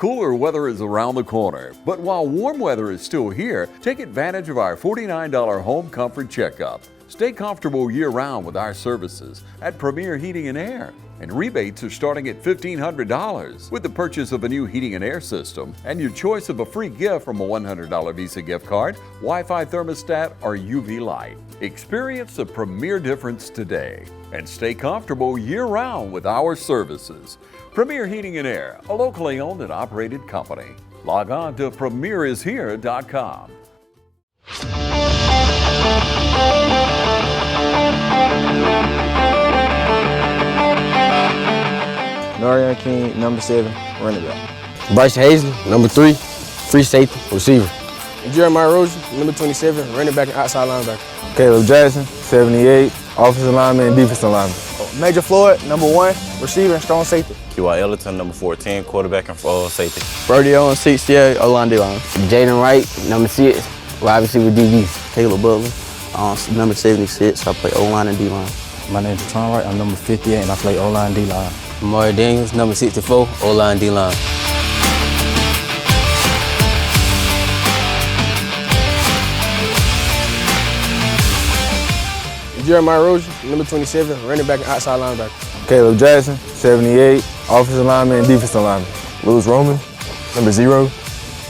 Cooler weather is around the corner, but while warm weather is still here, take advantage of our $49 home comfort checkup. Stay comfortable year-round with our services at Premier Heating and Air. And rebates are starting at $1,500 with the purchase of a new heating and air system and your choice of a free gift from a $100 Visa gift card, Wi-Fi thermostat, or UV light. Experience the Premier difference today and stay comfortable year-round with our services. Premier Heating and Air, a locally owned and operated company. Log on to premierishere.com. Norian King, number 7, running back. Bryce Hazley, number 3, free safety, receiver. Jeremiah Rozier, number 27, running back and outside linebacker. Caleb Jackson, 78, offensive lineman and defensive lineman. Major Floyd, number 1, receiver and strong safety. T.Y. Ellington, number 14, quarterback and safety. Brody Owens, 68, O-line, D-line. Jaden Wright, number 6, wide receiver DB. Caleb Butler, number 76, I play O-line and D-line. My name is Tom Wright, I'm number 58 and I play O-line, D-line. Amari Daniels, number 64, O-line, D-line. Jeremiah Rozier, number 27, running back and outside linebacker. Caleb Jackson, 78, offensive lineman and defensive lineman. Lewis Roman, number 0,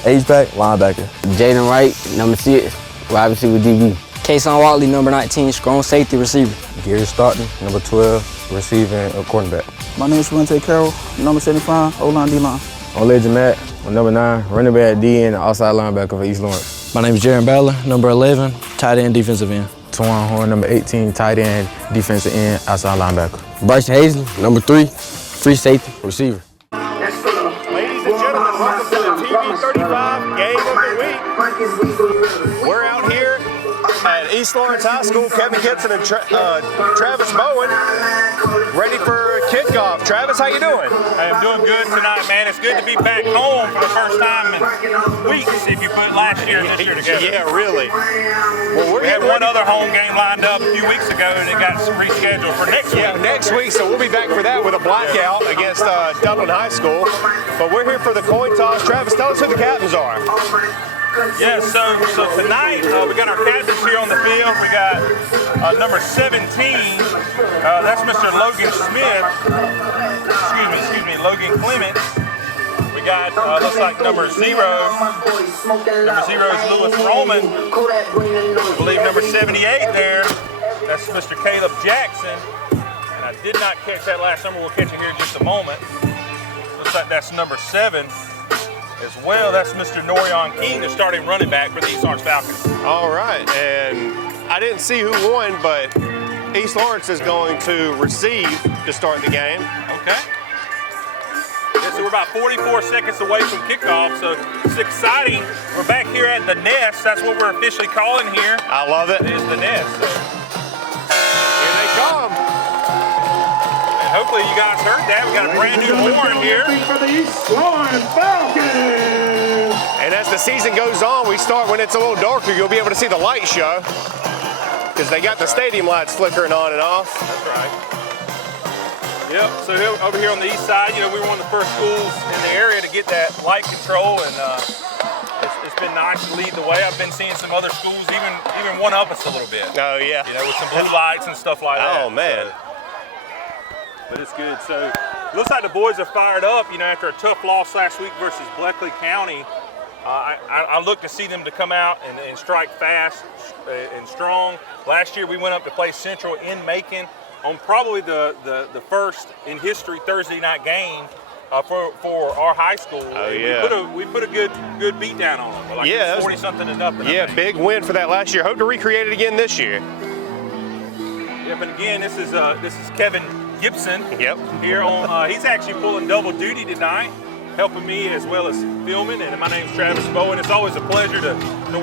H-back, linebacker. Jaden Wright, number 6, wide receiver DB. Kason Watley, number 19, strong safety, receiver. Gary Stockton, number 12, receiving and cornerback. My name is Wente Carroll, number 75, O-line, D-line. I'm Legend Matt, number 9, running back, D and outside linebacker for East Lawrence. My name is Jaron Ballard, number 11, tight end, defensive end. Twan Horn, number 18, tight end, defensive end, outside linebacker. Bryce Hazley, number 3, free safety, receiver. Ladies and gentlemen, welcome to the TV 35 Game of the Week. We're out here at East Lawrence High School. Kevin Kitson and Travis Bowen ready for kickoff. Travis, how you doing? I am doing good tonight, man. It's good to be back home for the first time in weeks if you put last year and this year together. Yeah, really. Well, we had one other home game lined up a few weeks ago and it got rescheduled for next week. Yeah, next week, so we'll be back for that with a blackout against Dublin High School. But we're here for the coin toss. Travis, tell us who the captains are. Yeah, so tonight we got our captains here on the field. We got number 17, that's Mr. Logan Smith. Excuse me, Logan Clements. We got, looks like number 0. Number 0 is Lewis Roman. I believe number 78 there, that's Mr. Caleb Jackson. And I did not catch that last number. We'll catch it here in just a moment. Looks like that's number 7. As well, that's Mr. Norian King, the starting running back for the East Lawrence Falcons. All right, and I didn't see who won, but East Lawrence is going to receive to start the game. Okay. Yeah, so we're about 44 seconds away from kickoff, so it's exciting. We're back here at the Nest. That's what we're officially calling here. I love it. It is the Nest. So. Here they come. Hopefully you guys heard that. We got a brand new horn here. For the East Lawrence Falcons. And as the season goes on, we start when it's a little darker, you'll be able to see the light show. Because they got the stadium lights flickering on and off. That's right. Yep, so over here on the east side, you know, we were one of the first schools in the area to get that light control, and it's been nice to lead the way. I've been seeing some other schools even one up us a little bit. Oh, yeah. You know, with some blue lights and stuff like that. Oh, man. But it's good. So looks like the boys are fired up, you know, after a tough loss last week versus Bleckley County. I look to see them to come out and strike fast and strong. Last year we went up to play Central in Macon on probably the first in history Thursday night game for our high school. Oh, yeah. We put a good beat down on them. Like yeah, 40-something to nothing. Yeah, big win for that last year. Hope to recreate it again this year. Yep, and again, this is Kevin Gibson. Yep. Here on, he's actually pulling double duty tonight, helping me as well as filming. And my name's Travis Bowen. It's always a pleasure to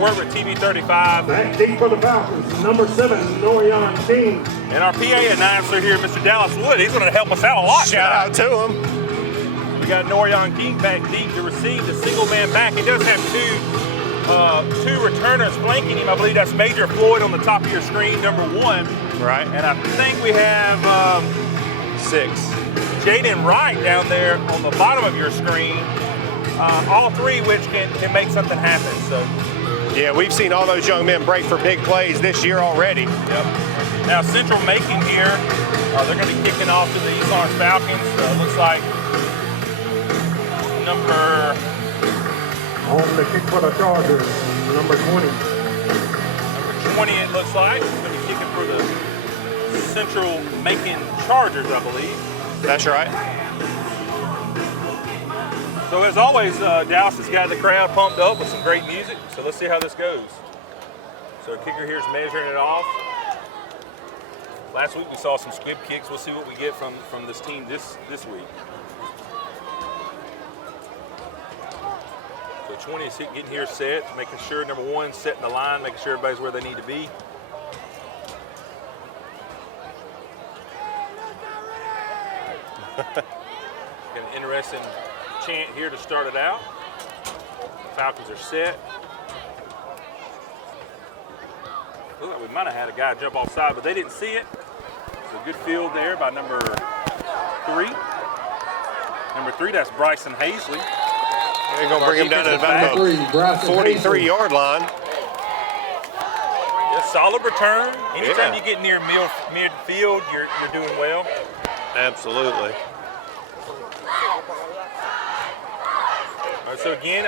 work with TV 35. Back deep for the Falcons, number 7, Norian King. And our PA announcer here, Mr. Dallas Wood, he's going to help us out a lot. Shout out to him. We got Norian King back deep to receive the single man back. He does have two returners flanking him. I believe that's Major Floyd on the top of your screen, number 1. Right. And I think we have 6. Jaden Wright down there on the bottom of your screen. all three which can make something happen. So. Yeah, we've seen all those young men break for big plays this year already. Yep. Now Central Macon here, they're going to be kicking off to the East Orange Falcons. Looks like number On the kick for the Chargers, number 20. Number 20 it looks like. It's going to be kicking for the Central Macon Chargers, I believe. That's right. So as always, Dallas has got the crowd pumped up with some great music. So let's see how this goes. So the kicker here is measuring it off. Last week we saw some squib kicks. We'll see what we get from this team this week. So 20 is getting here set, making sure number 1 setting the line, making sure everybody's where they need to be. An interesting chant here to start it out. Falcons are set. Looked like we might have had a guy jump offside, but they didn't see it. So good field there by number 3. Number 3, that's Bryson Hazley. They're going to bring him down to about the 43-yard line. Yeah, solid return. Anytime you get near midfield, you're doing well. Absolutely. So again,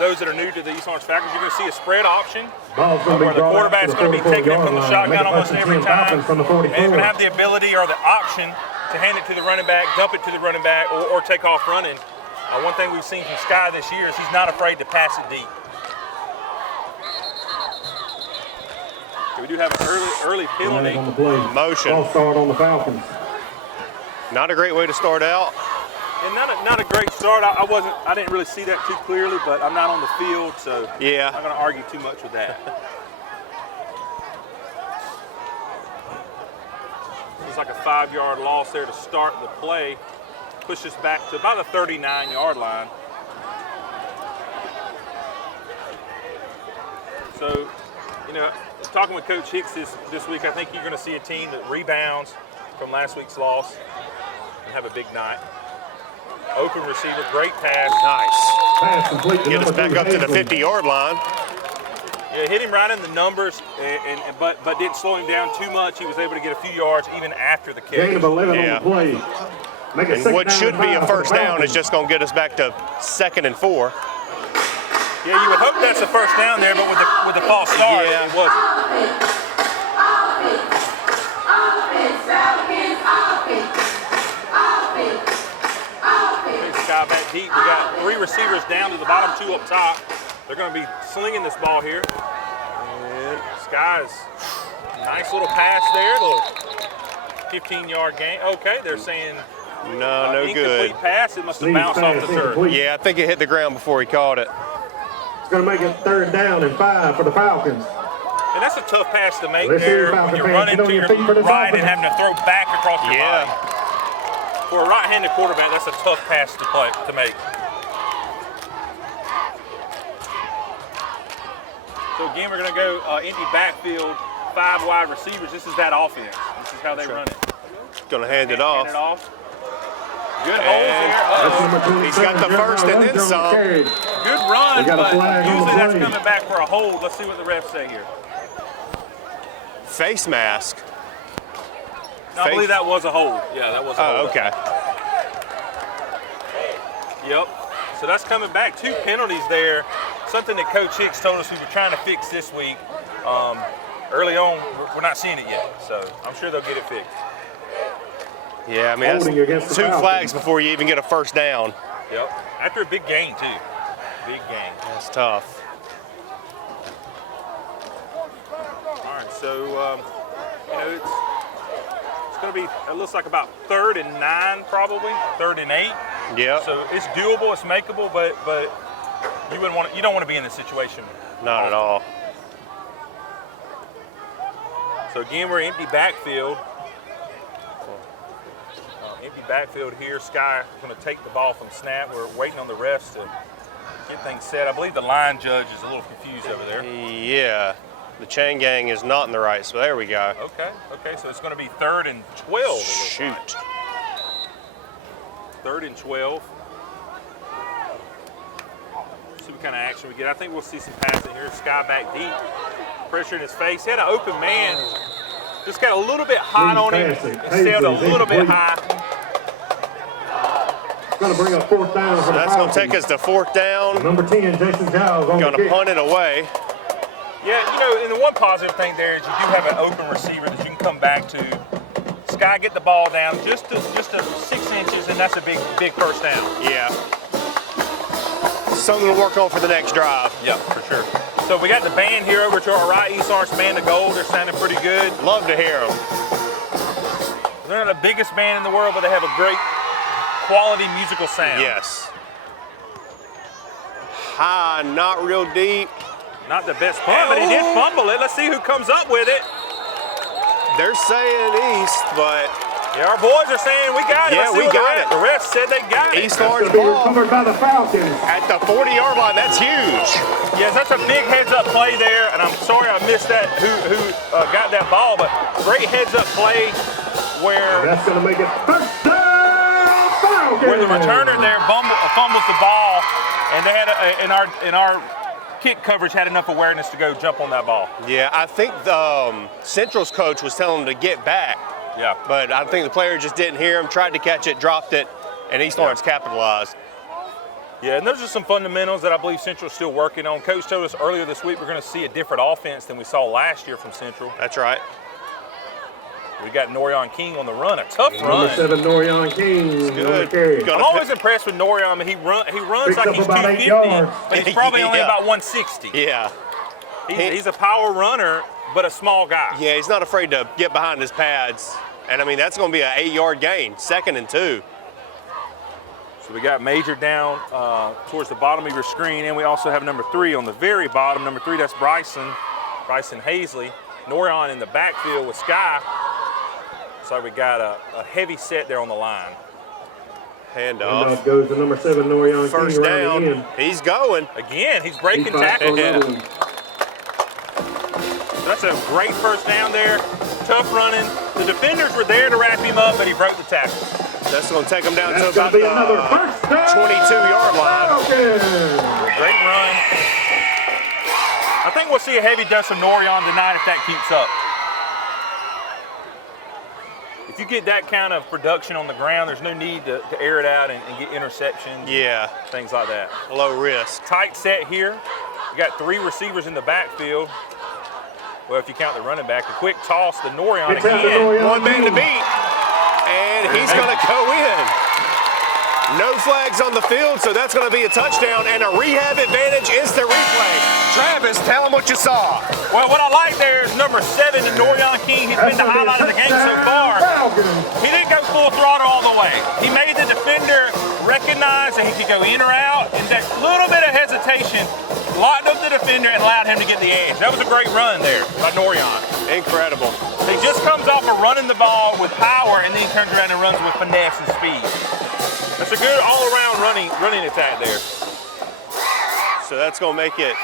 those that are new to the East Orange Falcons, you're going to see a spread option where the quarterback's going to be taking it from the shotgun almost every time. And he's going to have the ability or the option to hand it to the running back, dump it to the running back, or take off running. One thing we've seen from Sky this year is he's not afraid to pass it deep. So we do have an early penalty. Motion. False start on the Falcons. Not a great way to start out. And not a great start. I didn't really see that too clearly, but I'm not on the field, so yeah, I'm not going to argue too much with that. It's like a 5-yard loss there to start the play. Push us back to about the 39-yard line. So, talking with Coach Hicks this week, I think you're going to see a team that rebounds from last week's loss and have a big night. Open receiver, great pass. Nice. Pass complete. Get us back up to the 50-yard line. Yeah, hit him right in the numbers, but didn't slow him down too much. He was able to get a few yards even after the catch. Gain of 11 on the play. And what should be a first down is just going to get us back to 2nd and 4. Yeah, you would hope that's a first down there, but with the false start, it wasn't. Sky back deep. We got 3 receivers down to the bottom, 2 up top. They're going to be slinging this ball here. And Sky's nice little pass there, little 15-yard gain. Okay, they're saying no incomplete good. Pass. It must have bounced off the turf. Yeah, I think it hit the ground before he caught it. It's going to make it 3rd down and 5 for the Falcons. And that's a tough pass to make there when you're running to your right and having to throw back across your body. For a right-handed quarterback, that's a tough pass to make. So again, we're going to go empty backfield, 5 wide receivers. This is that offense. This is how they run it. Going to hand it off. Good hold there. He's got the first and then some. Good run, but usually that's coming back for a hold. Let's see what the refs say here. Face mask. No, I believe that was a hold. Yeah, that was a hold. Oh, okay. Yep. So that's coming back. 2 penalties there. Something that Coach Hicks told us we were trying to fix this week. Early on, we're not seeing it yet. So I'm sure they'll get it fixed. Yeah, I mean, that's 2 flags before you even get a first down. Yep. After a big gain, too. Big gain. That's tough. All right, so, it's going to be, it looks like about 3rd and 9 probably, 3rd and 8. Yeah. So it's doable, it's makeable, but you don't want to be in this situation. Not at all. So again, we're empty backfield. Empty backfield here. Sky is going to take the ball from snap. We're waiting on the refs to get things set. I believe the line judge is a little confused over there. Yeah. The chain gang is not in the right spot. There we go. Okay, so it's going to be 3rd and 12. Shoot. 3rd and 12. what kind of action we get. I think we'll see some passing here. Sky back deep, pressure in his face. He had an open man, just got a little bit hot on him, sailed a little bit high. Going to bring up 4th down. So that's going to take us to 4th down. Number 10, Jason Giles on Going the to kick. punt it away. Yeah, you know, and the one positive thing there is you do have an open receiver that you can come back to. Sky get the ball down just a 6 inches, and that's a big first down. Yeah. Something to work on for the next drive. Yeah, for sure. So we got the band here over to our right, East Orange Band of Gold. They're sounding pretty good. Love to hear them. They're not the biggest band in the world, but they have a great quality musical sound. Yes. High, not real deep. Not the best punt, but he did fumble it. Let's see who comes up with it. They're saying East, but yeah, our boys are saying we got it. Yeah, we got it. The rest said they got it. East Orange Be ball recovered by the Falcons. at the 40-yard line. That's huge. Yes, that's a big heads-up play there, and I'm sorry I missed that. Who got that ball? But great heads-up play where That's going to make it 1st down, Falcons. where the returner there fumbles the ball, and they had in our kick coverage had enough awareness to go jump on that ball. Yeah, I think Central's coach was telling them to get back. Yeah. But I think the player just didn't hear him, tried to catch it, dropped it, and East Orange capitalized. Yeah, and those are some fundamentals that I believe Central's still working on. Coach told us earlier this week we're going to see a different offense than we saw last year from Central. That's right. We got Norion King on the run, a tough run. Number 7, Norion King. Good. I'm always impressed with Norion. I mean, he runs Picks like up he's about 8 250, yards. but he's probably only Yeah. about 160. Yeah. He's a power runner, but a small guy. Yeah, he's not afraid to get behind his pads. And I mean, that's going to be an 8-yard gain, 2nd and 2. So we got Major down towards the bottom of your screen, and we also have number 3 on the very bottom. Number 3, that's Bryson Hazley. Norion in the backfield with Sky. So we got a heavy set there on the line. Handoff. Handoff goes to number 7, Norion First King. Around the down. end. He's going. Again, he's breaking He fights tackles. for another one. That's a great first down there. Tough running. The defenders were there to wrap him up, but he broke the tackle. That's going to take him down That's to about going to be another 1st down. 22-yard line. Falcons. Great run. I think we'll see a heavy dose of Norion tonight if that keeps up. If you get that kind of production on the ground, there's no need to air it out and get interceptions. Yeah. Things like that. Low risk. Tight set here. You got 3 receivers in the backfield. Well, if you count the running back, a quick toss to Norion It's out to again. Norion. One man to beat. And he's going to go in. No flags on the field, so that's going to be a touchdown and a rehab advantage instant replay. Travis, tell him what you saw. Well, what I like there is number 7, and Norion King. He's been the highlight of the game so far. He didn't go full throttle all the way. He made the defender recognize that he could go in or out, and that little bit of hesitation locked up the defender and allowed him to get the edge. That was a great run there by Norion. Incredible. He just comes off of running the ball with power, and then he turns around and runs with finesse and speed. That's a good all-around running attack there. So that's going to make it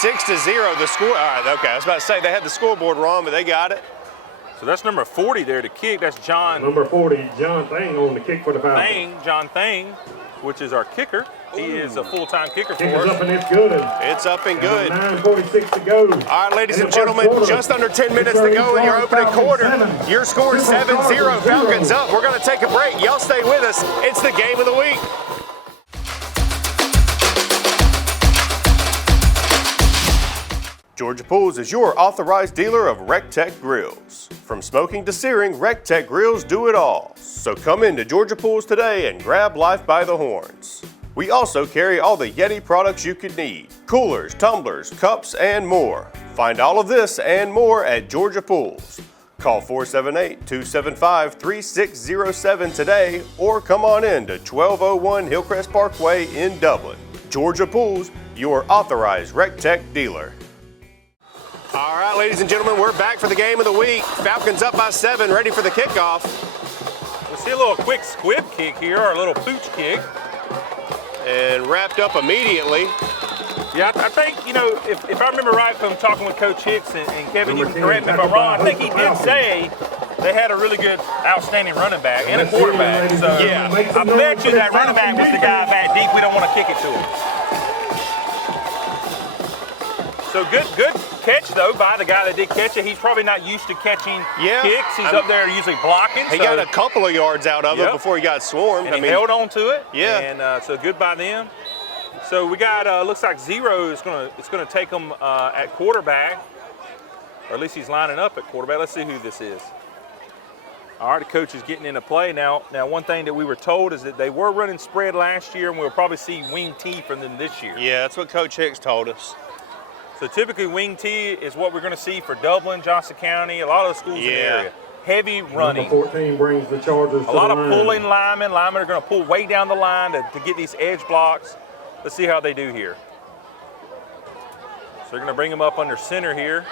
6-0. The score. All right, okay. I was about to say they had the scoreboard wrong, but they got it. So that's number 40 there to kick. That's John Number 40, John Thang on the kick for the Falcons. John Thang, which is our kicker. He is a full-time kicker for Kick is us. up and it's good. It's up and good. 9:46 to go. All right, ladies and gentlemen, just under 10 minutes to go in your opening quarter. Your score is 7-0. Falcons up. We're going to take a break. Y'all stay with us. It's the game of the week. Georgia Pools is your authorized dealer of RecTech grills. From smoking to searing, RecTech grills do it all. So come into Georgia Pools today and grab life by the horns. We also carry all the Yeti products you could need. Coolers, tumblers, cups, and more. Find all of this and more at Georgia Pools. Call 478-275-3607 today or come on in to 1201 Hillcrest Parkway in Dublin. Georgia Pools, your authorized RecTech dealer. All right, ladies and gentlemen, we're back for the game of the week. Falcons up by 7, ready for the kickoff. We'll see a little quick squib kick here, or a little pooch kick. And wrapped up immediately. Yeah, I think, if I remember right from talking with Coach Hicks, and Kevin, you can correct me if I'm wrong, I think he did say they had a really good, outstanding running back and a quarterback. So, yeah, I bet you that running back was the guy back deep. We don't want to kick it to him. So good catch though by the guy that did catch it. He's probably not used to catching kicks. He's up there usually blocking. He got a couple of yards out of it before he got swarmed. And he held on to it. Yeah. And so good by them. So we got looks like Zero is gonna take him at quarterback, or at least he's lining up at quarterback. Let's see who this is. All right, the coach is getting into play now. One thing that we were told is that they were running spread last year, and we'll probably see wing T from them this year. Yeah, that's what Coach Hicks told us. So typically wing T is what we're going to see for Dublin, Johnson County, a lot of the schools in the area. Heavy running. Number 14 brings the Chargers a lot of pulling linemen. Linemen are going to pull way down the line to get these edge blocks. Let's see how they do here. So they're going to bring them up under center here.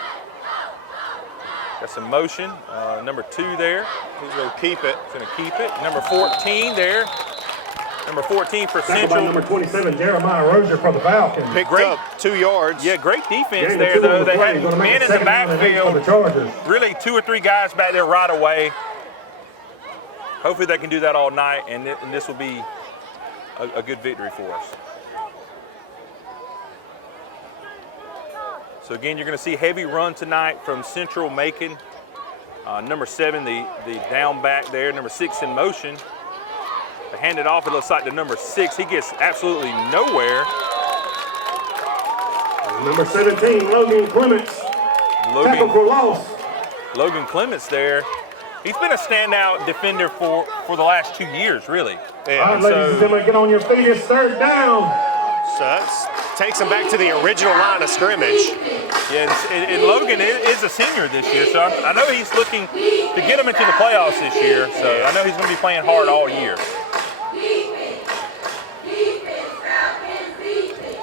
Got some motion. Number 2 there. He's going to keep it. He's going to keep it. Number 14 there. Number 14 for Central. Number 27, Jeremiah Rozier for the Falcons. Picked up 2 yards. Yeah, great defense there, though. They had men in the backfield. Really 2 or 3 guys back there right away. Hopefully they can do that all night, and this will be a good victory for us. So again, you're going to see heavy run tonight from Central Macon. Number 7, the down back there. Number 6 in motion. They hand it off. It looks like the number 6. He gets absolutely nowhere. Number 17, Logan Clements. Tackle for loss. Logan Clements there. He's been a standout defender for the last 2 years, really. Yeah. All right, ladies and gentlemen, get on your feet. It's third down. So that takes him back to the original line of scrimmage. Yeah, and Logan is a senior this year, so I know he's looking to get him into the playoffs this year. So I know he's going to be playing hard all year.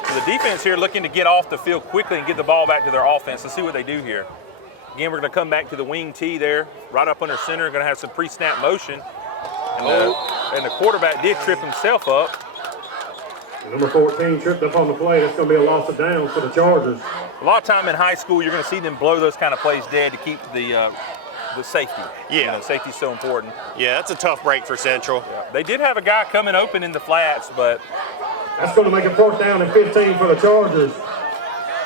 So the defense here looking to get off the field quickly and get the ball back to their offense. Let's see what they do here. Again, we're going to come back to the wing T there, right up under center. Going to have some pre-snap motion. And the quarterback did trip himself up. Number 14 tripped up on the play. That's going to be a loss of downs for the Chargers. A lot of time in high school, you're going to see them blow those kind of plays dead to keep the safety. Yeah. You know, safety's so important. Yeah, that's a tough break for Central. Yeah. They did have a guy coming open in the flats, but that's going to make it 4th down and 15 for the Chargers.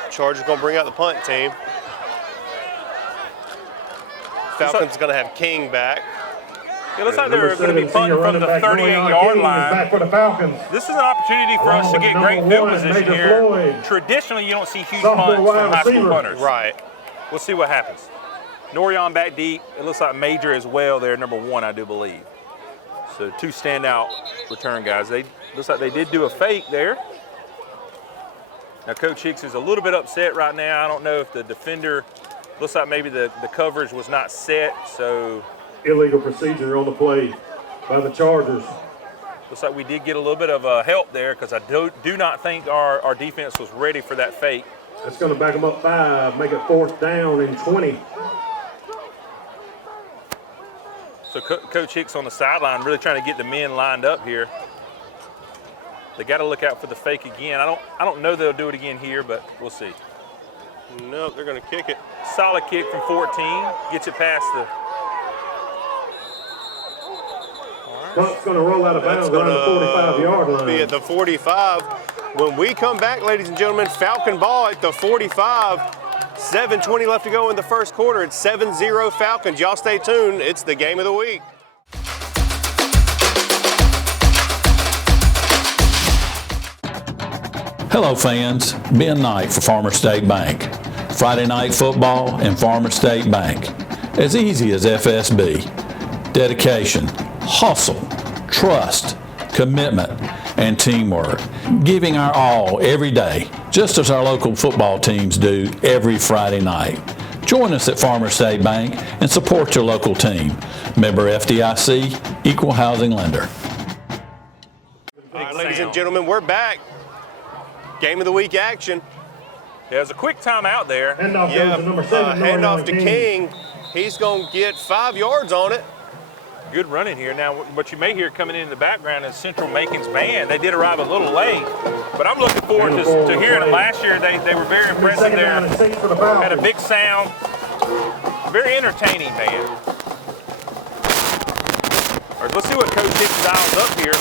Chargers going to bring out the punt team. Falcons going to have King back. It looks like they're going to be punting from the 38-yard line. Back for the Falcons. This is an opportunity for us to get great field position here. Floyd. Traditionally, you don't see huge punts from high school punters. Right. We'll see what happens. Norion back deep. It looks like Major as well there, number 1, I do believe. So 2 standout return guys. Looks like they did do a fake there. Now Coach Hicks is a little bit upset right now. I don't know if the defender, looks like maybe the coverage was not set, so. Illegal procedure on the play by the Chargers. Looks like we did get a little bit of help there because I do not think our defense was ready for that fake. That's going to back them up 5, make it 4th down and 20. So Coach Hicks on the sideline really trying to get the men lined up here. They got to look out for the fake again. I don't know they'll do it again here, but we'll see. Nope, they're going to kick it. Solid kick from 14, gets it past the. Punt's going to roll out of bounds around the 45-yard line. Be at the 45. When we come back, ladies and gentlemen, Falcon ball at the 45. 7:20 left to go in the first quarter. It's 7-0 Falcons. Y'all stay tuned. It's the game of the week. Hello fans, Ben Knight for Farmer State Bank. Friday night football and Farmer State Bank. As easy as FSB. Dedication, hustle, trust, commitment, and teamwork. Giving our all every day, just as our local football teams do every Friday night. Join us at Farmer State Bank and support your local team. Member FDIC, Equal Housing Lender. All right, ladies and gentlemen, we're back. Game of the week action. There's a quick timeout there. Handoff to King. He's going to get 5 yards on it. Good running here. Now, what you may hear coming in the background is Central Macon's band. They did arrive a little late, but I'm looking forward to hearing them. Last year, they were very impressive there. Had a big sound. Very entertaining band. All right, let's see what Coach Hicks dials up here.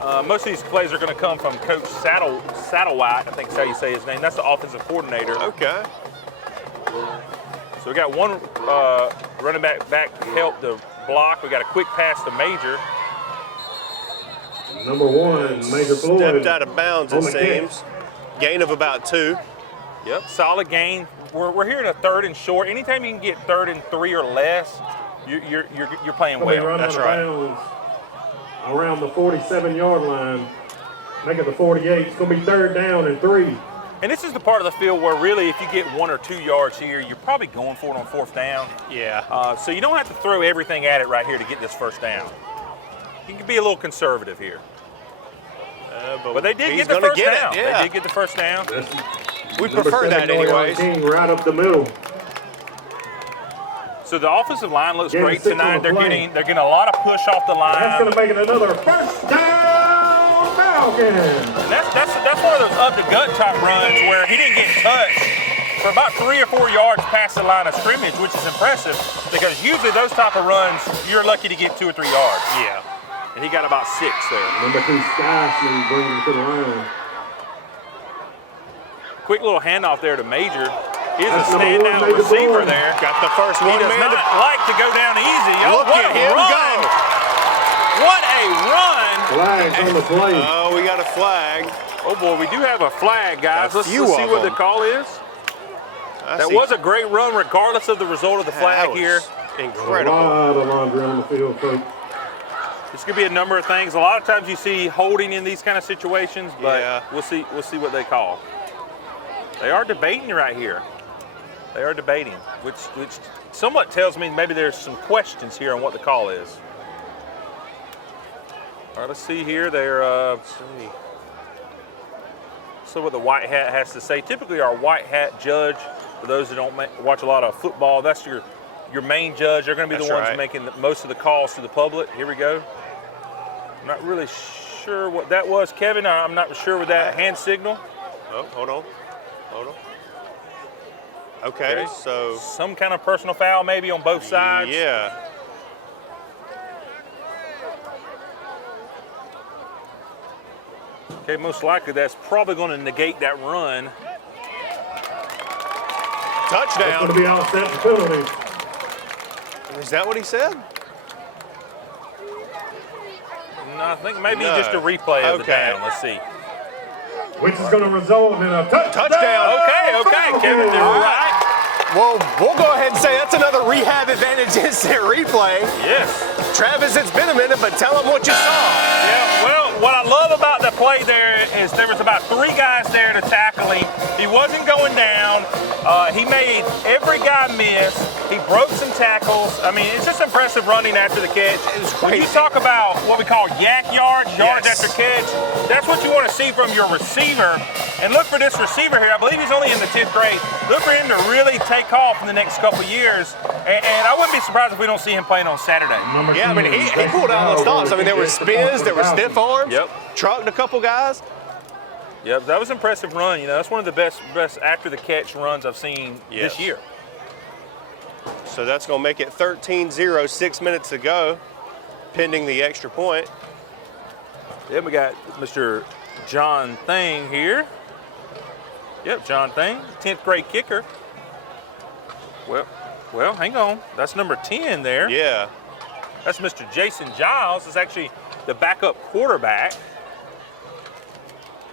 Most of these plays are going to come from Coach Satterwhite, I think is how you say his name. That's the offensive coordinator. Okay. So we got one running back help to block. We got a quick pass to Major. Number 1, Major Floyd. Stepped out of bounds, it seems. Gain of about 2. Yep, solid gain. We're here in a 3rd and short. Anytime you can get 3rd and 3 or less, you're playing well. That's right. Around the 47-yard line, make it the 48. It's going to be 3rd down and 3. And this is the part of the field where really if you get 1 or 2 yards here, you're probably going for it on 4th down. Yeah. So you don't have to throw everything at it right here to get this 1st down. You can be a little conservative here. But they did get the 1st down. Yeah. They did get the 1st down. We prefer that anyways. Right up the middle. So the offensive line looks great tonight. They're getting a lot of push off the line. That's going to make it another 1st down, Falcons. That's one of those up the gut type runs where he didn't get touched for about 3 or 4 yards past the line of scrimmage, which is impressive because usually those type of runs you're lucky to get 2 or 3 yards. Yeah. And he got about 6 there. Number 2, Skyson, bringing him to the line. Quick little handoff there to Major. He's a standout receiver there. Got the first one. He does not like to go down easy. Look at him go. What a run. Flags on the play. Oh, we got a flag. Oh boy, we do have a flag, guys. Let's see what the call is. That was a great run regardless of the result of the flag here. Incredible. A lot of laundry on the field, Coach. This could be a number of things. A lot of times you see holding in these kind of situations, but we'll see what they call. They are debating right here. They are debating, which somewhat tells me maybe there's some questions here on what the call is. All right, let's see here. So what the white hat has to say. Typically our white hat judge, for those who don't watch a lot of football, that's your main judge. They're going to be the ones making most of the calls to the public. Here we go. I'm not really sure what that was, Kevin. I'm not sure with that hand signal. Oh, hold on. Okay, so some kind of personal foul maybe on both sides. Yeah. Okay, most likely that's probably going to negate that run. Touchdown. That's going to be offset penalty. Is that what he said? No, I think maybe just a replay of the down. Let's see. Which is going to result in a touchdown. Okay, Kevin, you're right. Well, we'll go ahead and say that's another rehab advantage instant replay. Yes. Travis, it's been a minute, but tell them what you saw. Yeah, well, what I love about the play there is there was about 3 guys there to tackle him. He wasn't going down. He made every guy miss. He broke some tackles. I mean, it's just impressive running after the catch. It was crazy. When you talk about what we call yak yards after catch, that's what you want to see from your receiver. And look for this receiver here. I believe he's only in the 10th grade. Look for him to really take off in the next couple years. And I wouldn't be surprised if we don't see him playing on Saturday. Yeah, I mean, he pulled out the stops. I mean, there were spins, there were stiff arms. Yep. Trucked a couple guys. Yep, that was an impressive run. You know, that's one of the best after the catch runs I've seen this year. So that's going to make it 13-0, 6 minutes to go, pending the extra point. Then we got Mr. John Thing here. Yep, John Thing, 10th grade kicker. Well, hang on. That's number 10 there. Yeah. That's Mr. Jason Giles. It's actually the backup quarterback.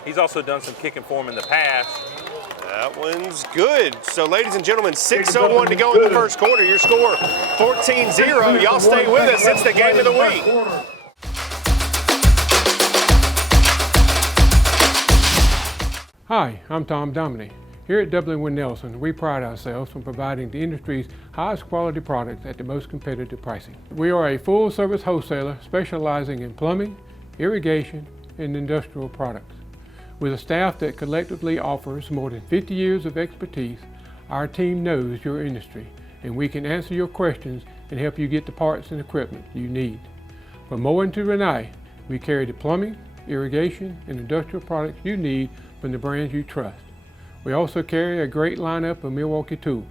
He's also done some kicking for him in the past. That one's good. So, ladies and gentlemen, 6:01 to go in the first quarter. Your score, 14-0. Y'all stay with us. It's the game of the week. Hi, I'm Tom Dominy. Here at W. Nelson, we pride ourselves on providing the industry's highest quality products at the most competitive pricing. We are a full-service wholesaler specializing in plumbing, irrigation, and industrial products. With a staff that collectively offers more than 50 years of expertise, our team knows your industry, and we can answer your questions and help you get the parts and equipment you need. From mowing to Renee, we carry the plumbing, irrigation, and industrial products you need from the brands you trust. We also carry a great lineup of Milwaukee tools.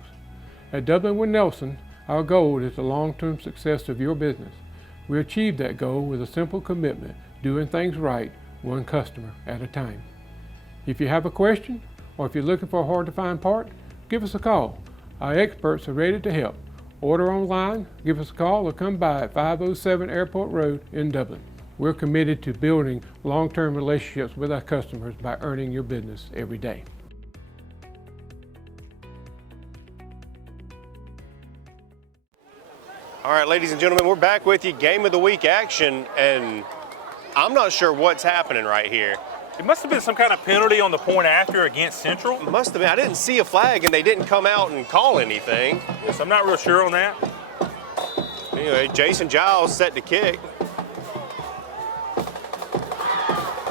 At W. Nelson, our goal is the long-term success of your business. We achieve that goal with a simple commitment doing things right, one customer at a time. If you have a question, or if you're looking for a hard-to-find part, give us a call. Our experts are ready to help. Order online, give us a call, or come by at 507 Airport Road in Dublin. We're committed to building long-term relationships with our customers by earning your business every day. All right, ladies and gentlemen, we're back with you. Game of the week action, and I'm not sure what's happening right here. It must have been some kind of penalty on the point after against Central. It must have been. I didn't see a flag, and they didn't come out and call anything. Yes, I'm not real sure on that. Anyway, Jason Giles set to kick.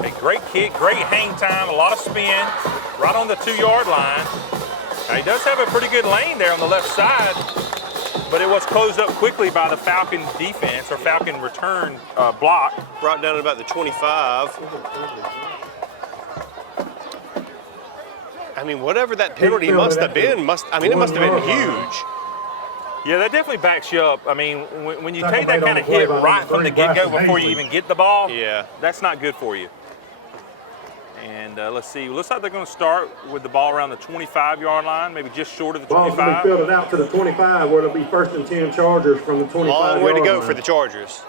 A great kick, great hang time, a lot of spin, right on the 2-yard line. Now, he does have a pretty good lane there on the left side, but it was closed up quickly by the Falcon defense or Falcon return block. Brought down at about the 25. I mean, whatever that penalty must have been, it must have been huge. Yeah, that definitely backs you up. I mean, when you take that kind of hit right from the get-go before you even get the ball, yeah, that's not good for you. And let's see, looks like they're going to start with the ball around the 25-yard line, maybe just short of the 25. Ball's going to be fielded out to the 25, where it'll be 1st and 10 Chargers from the 25-yard line. Long way to go for the Chargers.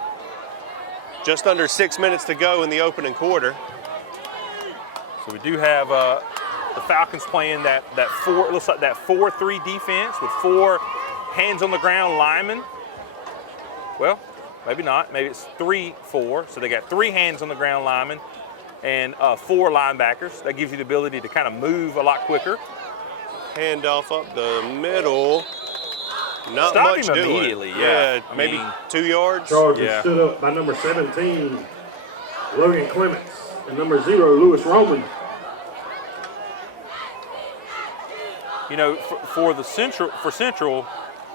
Just under 6 minutes to go in the opening quarter. So we do have the Falcons playing that 4-3 defense with 4 hands on the ground linemen. Well, maybe not. Maybe it's 3-4. So they got 3 hands on the ground linemen and 4 linebackers. That gives you the ability to kind of move a lot quicker. Handoff up the middle. Not Stop much him doing. Immediately, yeah. Maybe 2 yards. Chargers stood up by number 17, Logan Clements, and number 0, Lewis Roman. You know, for Central,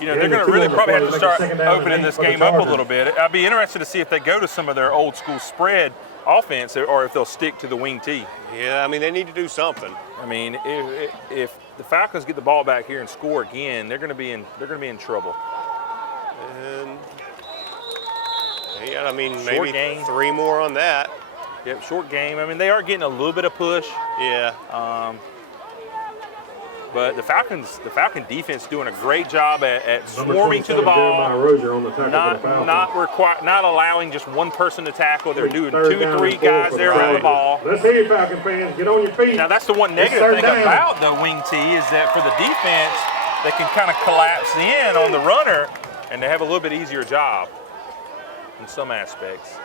you know, they're going to really probably have to start opening this game up a little bit. I'd be interested to see if they go to some of their old school spread offense or if they'll stick to the wing T. Yeah, I mean, they need to do something. I mean, if the Falcons get the ball back here and score again, they're going to be in trouble. And yeah, I mean, Short maybe game. 3 more on that. Yep, short game. I mean, they are getting a little bit of push. Yeah. But the Falcon defense doing a great job at swarming to the ball, not allowing just one person to tackle. They're doing 2 or 3 guys there around the ball. Let's hear you, Falcon fans. Get on your feet. Now that's the one negative thing about the wing T is that for the defense, they can kind of collapse in on the runner, and they have a little bit easier job in some aspects.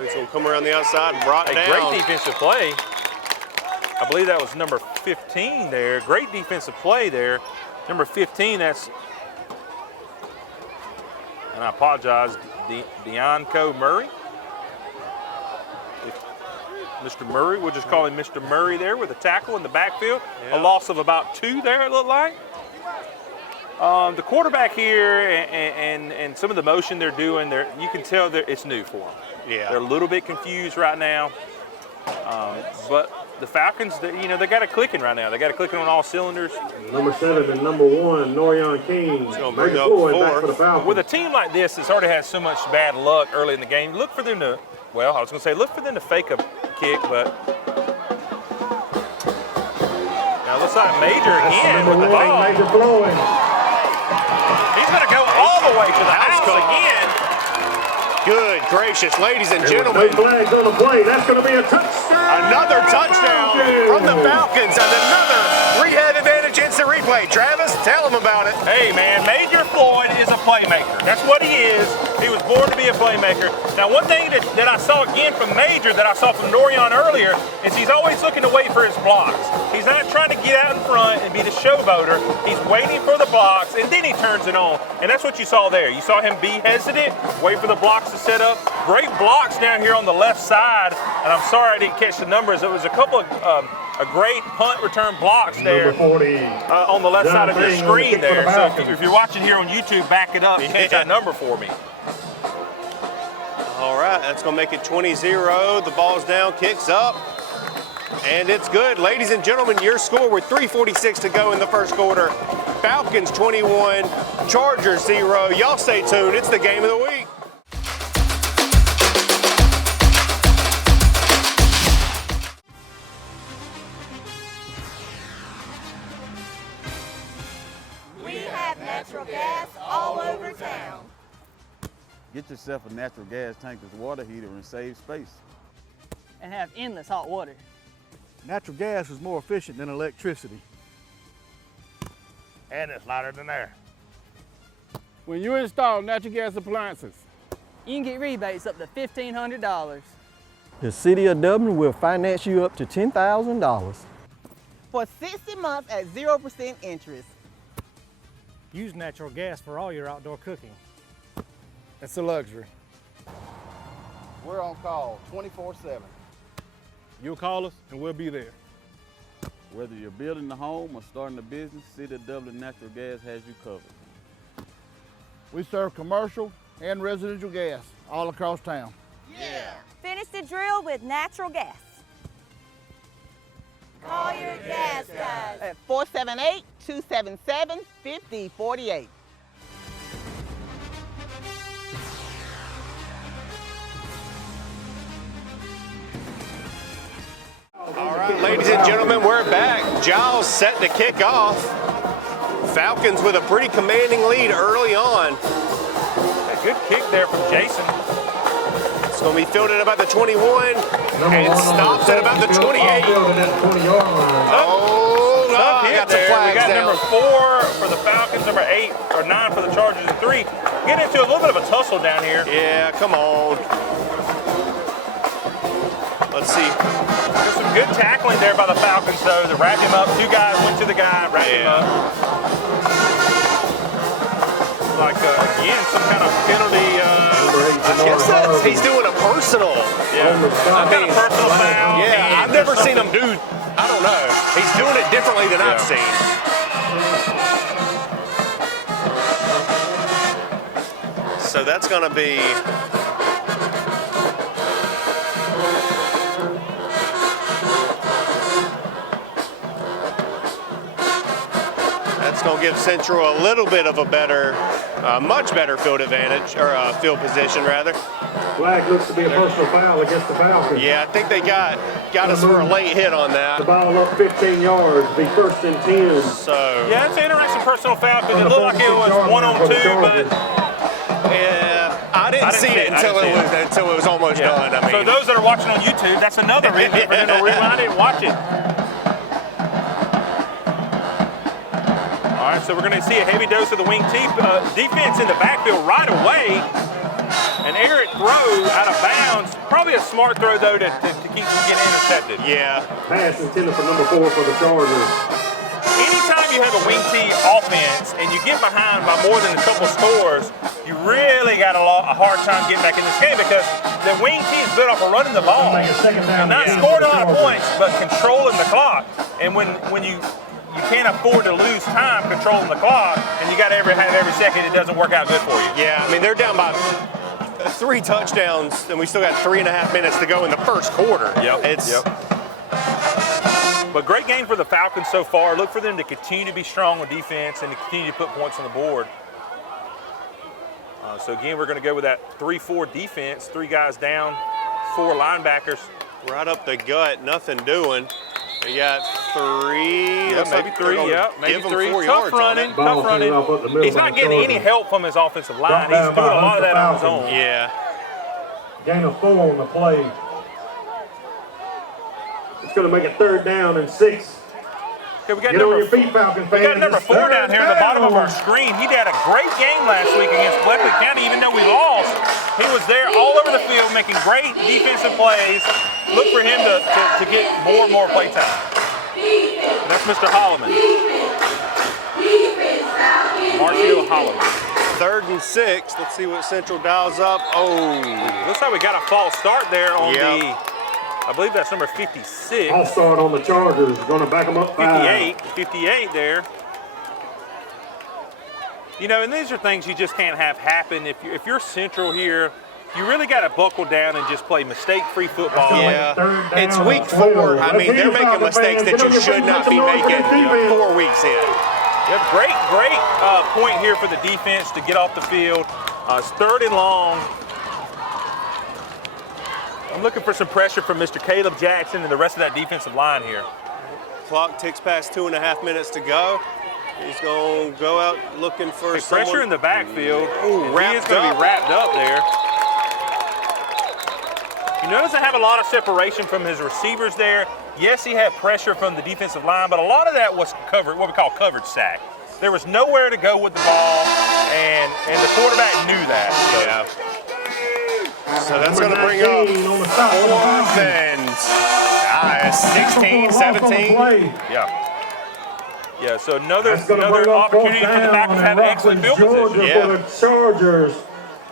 He's going to come around the outside and brought down. Great defensive play. I believe that was number 15 there. Great defensive play there. Number 15, that's, and I apologize, Deonco Murray. Mr. Murray, we'll just call him Mr. Murray there with a tackle in the backfield. Yeah. A loss of about 2 there, it looked like. The quarterback here and some of the motion they're doing, you can tell that it's new for them. Yeah. They're a little bit confused right now. But the Falcons, they got it clicking right now. They got it clicking on all cylinders. Number 7 and number 1, Norion King. He's going to bring up 4. With a team like this that's already had so much bad luck early in the game, look for them to fake a kick, but now it looks like Major again with the ball. Major blowing. He's going to go all the way to the house again. Good gracious, ladies and gentlemen. No flags on the play. That's going to be a touchdown. Another touchdown from the Falcons and another 3-head advantage instant replay. Travis, tell them about it. Hey, man, Major Floyd is a playmaker. That's what he is. He was born to be a playmaker. Now, one thing that I saw again from Major that I saw from Norion earlier is he's always looking to wait for his blocks. He's not trying to get out in front and be the showboater. He's waiting for the blocks, and then he turns it on. And that's what you saw there. You saw him be hesitant, wait for the blocks to set up. Great blocks down here on the left side. And I'm sorry I didn't catch the numbers. It was a couple of a great punt return blocks there 40, on the left side of your screen there. So if you're watching here on YouTube, back it up and catch that number for me. All right, that's going to make it 20-0. The ball's down, kicks up, and it's good. Ladies and gentlemen, your score with 3:46 to go in the first quarter. Falcons 21, Chargers 0. Y'all stay tuned. It's the game of the week. natural gas all over town. Get yourself a natural gas tankless water heater and save space. And have endless hot water. Natural gas is more efficient than electricity. And it's lighter than air. When you install natural gas appliances, You can get rebates up to $1,500. The City of Dublin will finance you up to $10,000. For 60 months at 0% interest. Use natural gas for all your outdoor cooking. It's a luxury. We're on call 24/7. You'll call us and we'll be there. Whether you're building a home or starting a business, City of Dublin Natural Gas has you covered. We serve commercial and residential gas all across town. Yeah. Finish the drill with natural gas. Call your gas guys. At 478-277-5048. All right, ladies and gentlemen, we're back. Giles set to kick off. Falcons with a pretty commanding lead early on. A good kick there from Jason. It's going to be fielded at about the 21 and stopped at about the 28. Oh, no, Tough hit got some there. flags We got down. number 4 for the Falcons, number 8 or 9 for the Chargers, and 3. Get into a little bit of a tussle down here. Yeah, come on. Let's see. There's some good tackling there by the Falcons, though. They wrapped him up. 2 guys went to the guy, wrapped him up. Like, again, some kind of penalty. I guess that's, he's doing a personal. Yeah, some kind of personal foul. Yeah, I've never seen him do, I don't know. He's doing it differently than I've seen. So that's going to be... That's going to give Central a little bit of a better, much better field advantage, or field position rather. Flag looks to be a personal foul against the Falcons. Yeah, I think they got us for a late hit on that. The ball up 15 yards, be 1st and 10. So yeah, it's an interesting personal foul because it looked like it was 1-on-2, but yeah, I didn't see it until it was almost done. I mean, so those that are watching on YouTube, that's another reason for them to rewind it and watch it. All right, so we're going to see a heavy dose of the wing defense in the backfield right away. And Eric throws out of bounds. Probably a smart throw, though, to keep from getting intercepted. Yeah. Pass intended for number 4 for the Chargers. Anytime you have a wing T offense and you get behind by more than a couple scores, you really got a hard time getting back in this game because the wing T is built off of running the ball. And not scoring a lot of points, but controlling the clock. And when you can't afford to lose time controlling the clock, and you got to have every second, it doesn't work out good for you. Yeah, I mean, they're down by 3 touchdowns, and we still got 3.5 minutes to go in the first quarter. But great game for the Falcons so far. Look for them to continue to be strong on defense and to continue to put points on the board. So again, we're going to go with that 3-4 defense. 3 guys down, 4 linebackers. Right up the gut, nothing doing. We got 3. Yeah, maybe 3. Yeah, maybe 3. Tough running. He's not getting any help from his offensive line. He's doing a lot of that on his own. Yeah. Gain of 4 on the play. It's going to make it 3rd down and 6. Okay, we got Get on your feet, Falcon fans. We got number 4 down here at the bottom of our screen. He had a great game last week against Bleckley County, even though we lost. He was there all over the field making great defensive plays. Look for him to get more and more play time. That's Mr. Holloman. Marcio Holloman. 3rd and 6. Let's see what Central dials up. Oh. Looks like we got a false start there on I believe that's number 56. False start on the Chargers. Going to back them up 5. 58 there. You know, and these are things you just can't have happen. If you're Central here, you really got to buckle down and just play mistake-free football. Yeah, it's week 4. I mean, they're making mistakes that you should not be making 4 weeks in. Yep, great point here for the defense to get off the field. It's 3rd and long. I'm looking for some pressure from Mr. Caleb Jackson and the rest of that defensive line here. Clock ticks past 2.5 minutes to go. He's going to go out looking for someone. Pressure in the backfield. Ooh, he is going to be wrapped up there. You notice I have a lot of separation from his receivers there. Yes, he had pressure from the defensive line, but a lot of that was covered, what we call coverage sack. There was nowhere to go with the ball, and the quarterback knew that. So that's going to bring up 4th and 16, 17. Yeah, so another opportunity for the Packers to have excellent field position. For the Chargers.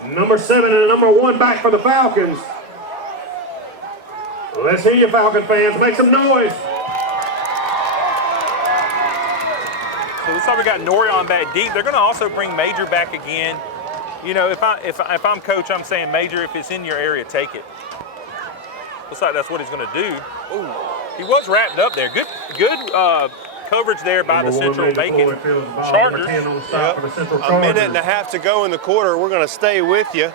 Number 7 and number 1 back for the Falcons. Let's hear you, Falcon fans. Make some noise. So looks like we got Norion back deep. They're going to also bring Major back again. You know, if I'm coach, I'm saying Major, if it's in your area, take it. Looks like that's what he's going to do. Ooh, he was wrapped up there. Good coverage there by the Central Macon Chargers. A minute and a half to go in the quarter. We're going to stay with you.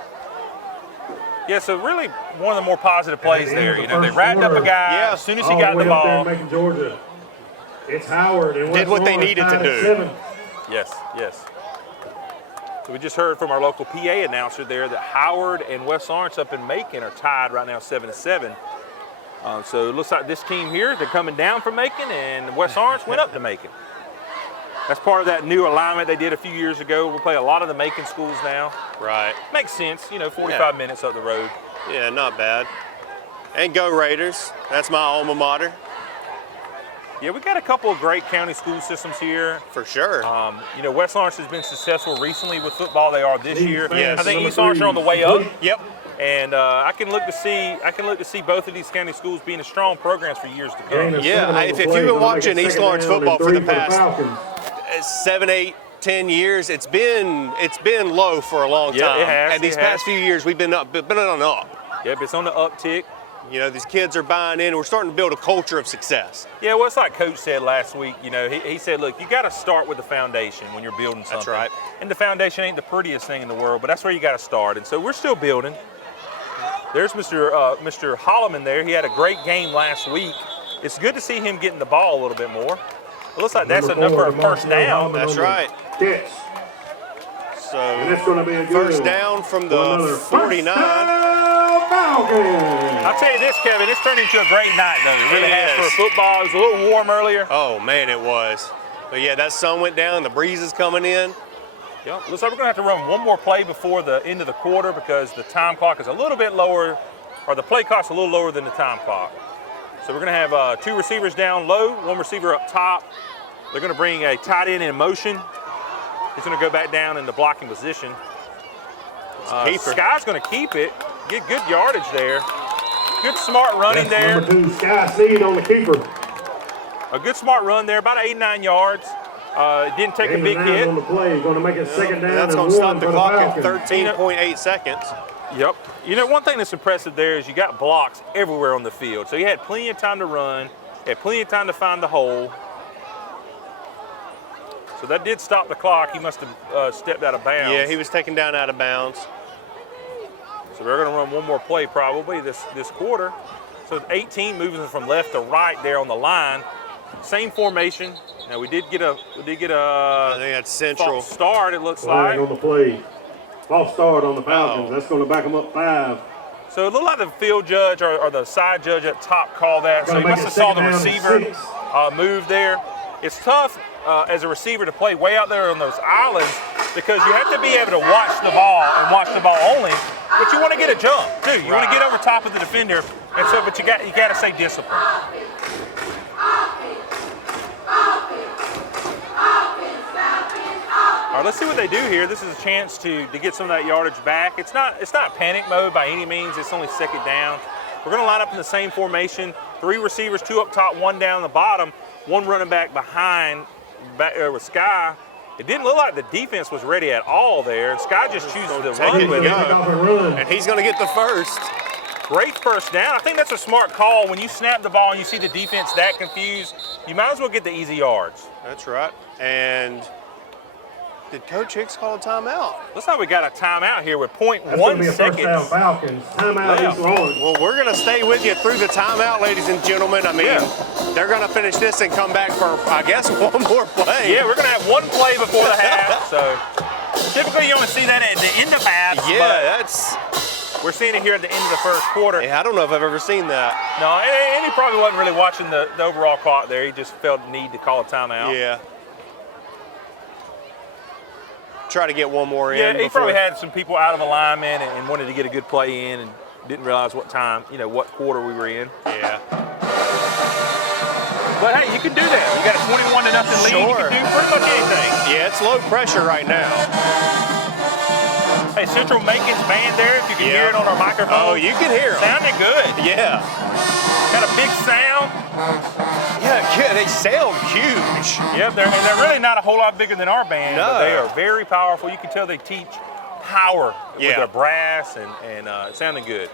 Yeah, so really one of the more positive plays there. You know, they wrapped up a guy as soon as he got the ball. Georgia. It's Howard and did what they needed to do. Yes. So we just heard from our local PA announcer there that Howard and West Lawrence up in Macon are tied right now 7-7. So it looks like this team here, they're coming down from Macon, and West Lawrence went up to Macon. That's part of that new alignment they did a few years ago. We'll play a lot of the Macon schools now. Right. Makes sense, 45 minutes up the road. Yeah, not bad. And go Raiders. That's my alma mater. Yeah, we got a couple of great county school systems here. For sure. West Lawrence has been successful recently with football. They are this year. Yes. I think East Lawrence are on the way up. Yep. And I can look to see both of these county schools being strong programs for years to come. Yeah, if you've been watching East Lawrence football for the past 7, 8, 10 years, it's been low for a long time. Yeah, it has. And these past few years, we've been on the up. Yep, it's on the uptick. These kids are buying in, and we're starting to build a culture of success. Yeah, well, it's like Coach said last week. He said, look, you got to start with the foundation when you're building something. That's right. And the foundation ain't the prettiest thing in the world, but that's where you got to start. And so we're still building. There's Mr. Holloman there. He had a great game last week. It's good to see him getting the ball a little bit more. It looks like that's a number of first down. That's right. Catch. So And it's going to be a first down from the 49. I'll tell you this, Kevin, it's turned into a great night, though. It really has for football. It was a little warm earlier. Oh, man, it was. But, yeah, that sun went down. The breeze is coming in. Yep. Looks like we're going to have to run one more play before the end of the quarter because the time clock is a little bit lower, or the play clock's a little lower than the time clock. So we're going to have 2 receivers down low, 1 receiver up top. They're going to bring a tight end in motion. He's going to go back down in the blocking position. Sky's going to keep it, get good yardage there. Good smart running there. Number 2, Sky Seed on the keeper. A good smart run there, about 8, 9 yards. It didn't take a big hit. On the play, going to make it second down. That's going to stop the clock at 13.8 seconds. Yep. One thing that's impressive there is you got blocks everywhere on the field. So you had plenty of time to run, had plenty of time to find the hole. So that did stop the clock. He must have stepped out of bounds. Yeah, he was taken down out of bounds. So we're going to run one more play probably this quarter. So it's 18 moving from left to right there on the line. Same formation. Now we did get a I think that's Central false start. It looks Flag like on the play. False start on the Falcons. That's going to back them up 5. So it looked like the field judge or the side judge at top called that. So he must have saw the receiver move there. It's tough as a receiver to play way out there on those islands because you have to be able to watch the ball and watch the ball only. But you want to get a jump too. You want to get over top of the defender, and so but you got to stay disciplined. All right, let's see what they do here. This is a chance to get some of that yardage back. It's not panic mode by any means. It's only second down. We're going to line up in the same formation. 3 receivers, 2 up top, 1 down the bottom, 1 running back behind back there with Sky. It didn't look like the defense was ready at all there. And Sky just chooses to run with it. And he's going to get the first. Great first down. I think that's a smart call. When you snap the ball and you see the defense that confused, you might as well get the easy yards. That's right. And Did Coach Hicks call a timeout? Looks like we got a timeout here with That's gonna be a 0.1 first down seconds. Falcons. Timeout East Lawrence. Well, we're going to stay with you through the timeout, ladies and gentlemen. I mean, they're going to finish this and come back for, I guess, one more play. Yeah, we're going to have one play before the half. So typically you only see that at the end of half. Yeah, but that's... we're seeing it here at the end of the first quarter. Yeah, I don't know if I've ever seen that. No, and he probably wasn't really watching the overall clock there. He just felt the need to call a timeout. Yeah. Try to get one more in. Yeah, he probably had some people out of alignment and wanted to get a good play in and didn't realize what time, what quarter we were in. Yeah. But hey, you can do that. You got a 21-0 lead. Sure. You can do pretty much anything. Yeah, it's low pressure right now. Hey, Central Macon's band there, if you can hear it on our microphone. Oh, you can hear it. Sounded good. Yeah. Got a big sound. Yeah, they sound huge. Yep, they're really not a whole lot bigger than our band, No. but they are very powerful. You can tell they teach power with their brass, and it sounded good.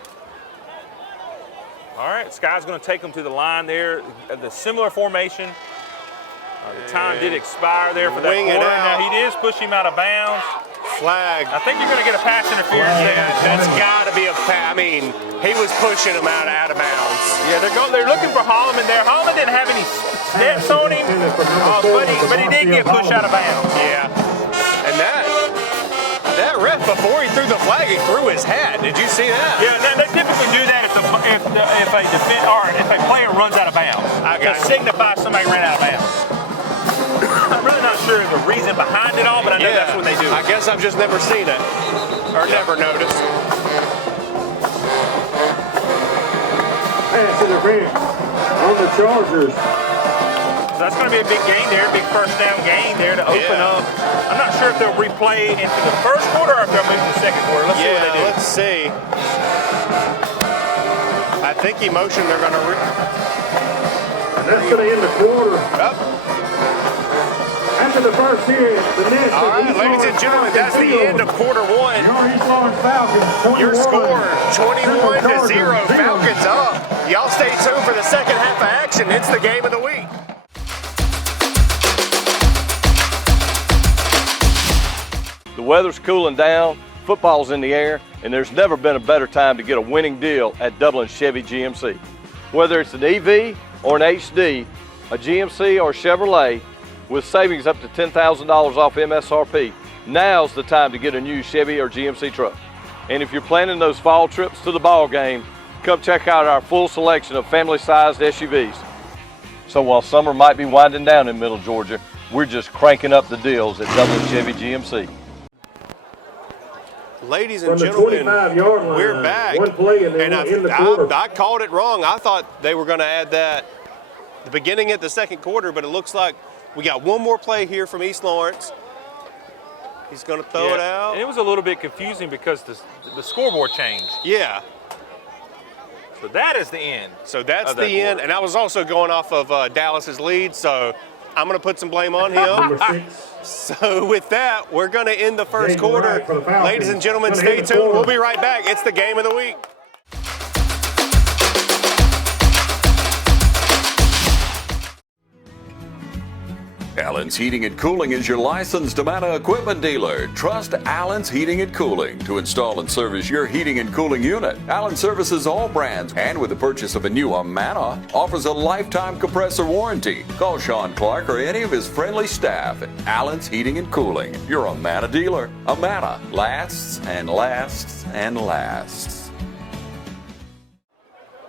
All right, Sky's going to take them to the line there, the similar formation. The time did expire there for that Wing it quarter. out. Now, he did push him out of bounds. Flag. I think you're going to get a pass interference there. That's got to be a pass. I mean, he was pushing him out of bounds. Yeah, they're looking for Holloman there. Holloman didn't have any steps on him, but he did get pushed out of bounds. Yeah. And that ref, before he threw the flag, he threw his hat. Did you see that? Yeah, they typically do that if a player runs out of bounds. To signify somebody ran out of bounds. I'm really not sure the reason behind it all, but I know that's what they do. I guess I've just never seen it or never noticed. Pass interference on the Chargers. So that's going to be a big gain there, big first down gain there to open up. I'm not sure if they'll replay into the first quarter or if they'll move to the second quarter. Let's see what they do. Let's see. I think emotion they're going to. And that's going to end the quarter. Yep. After the first period, the next. All right, ladies and gentlemen, that's the end of quarter one. Your East Lawrence Falcons, Your score, 21-0, Falcons up. Y'all stay tuned for the second half of action. It's the game of the week. The weather's cooling down, football's in the air, and there's never been a better time to get a winning deal at Dublin Chevy GMC. Whether it's an EV or an HD, a GMC or Chevrolet, with savings up to $10,000 off MSRP, now's the time to get a new Chevy or GMC truck. And if you're planning those fall trips to the ball game, come check out our full selection of family-sized SUVs. So while summer might be winding down in Middle Georgia, we're just cranking up the deals at Dublin Chevy GMC. Ladies and From the gentlemen, 25-yard line, we're back. one play and then in the quarter. I called it wrong. I thought they were going to add that the beginning at the second quarter, but it looks like we got one more play here from East Lawrence. He's going to throw it out. And it was a little bit confusing because the scoreboard changed. Yeah. So that is the end. So that's the end. And I was also going off of Dallas's lead, so I'm going to put some blame on him. So with that, we're going to end the first quarter. Ladies and gentlemen, stay tuned. We'll be right back. It's the game of the week. Allen's Heating and Cooling is your licensed Amana equipment dealer. Trust Allen's Heating and Cooling to install and service your heating and cooling unit. Allen services all brands, and with the purchase of a new Amana, offers a lifetime compressor warranty. Call Sean Clark or any of his friendly staff at Allen's Heating and Cooling, your Amana dealer. Amana lasts and lasts and lasts.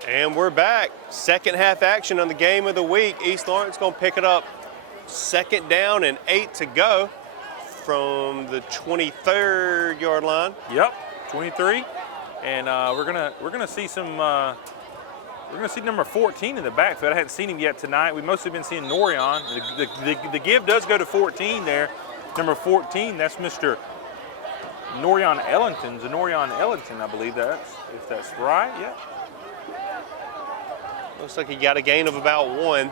And we're back. Second half action on the game of the week. East Lawrence going to pick it up. Second down and 8 to go from the 23rd yard line. Yep, 23. And we're gonna see some. We're gonna see number 14 in the backfield. I hadn't seen him yet tonight. We've mostly been seeing Norion. The give does go to 14 there. Number 14. That's Mr. Norion Ellington. Norion Ellington, I believe if that's right. Yeah. Looks like he got a gain of about 1.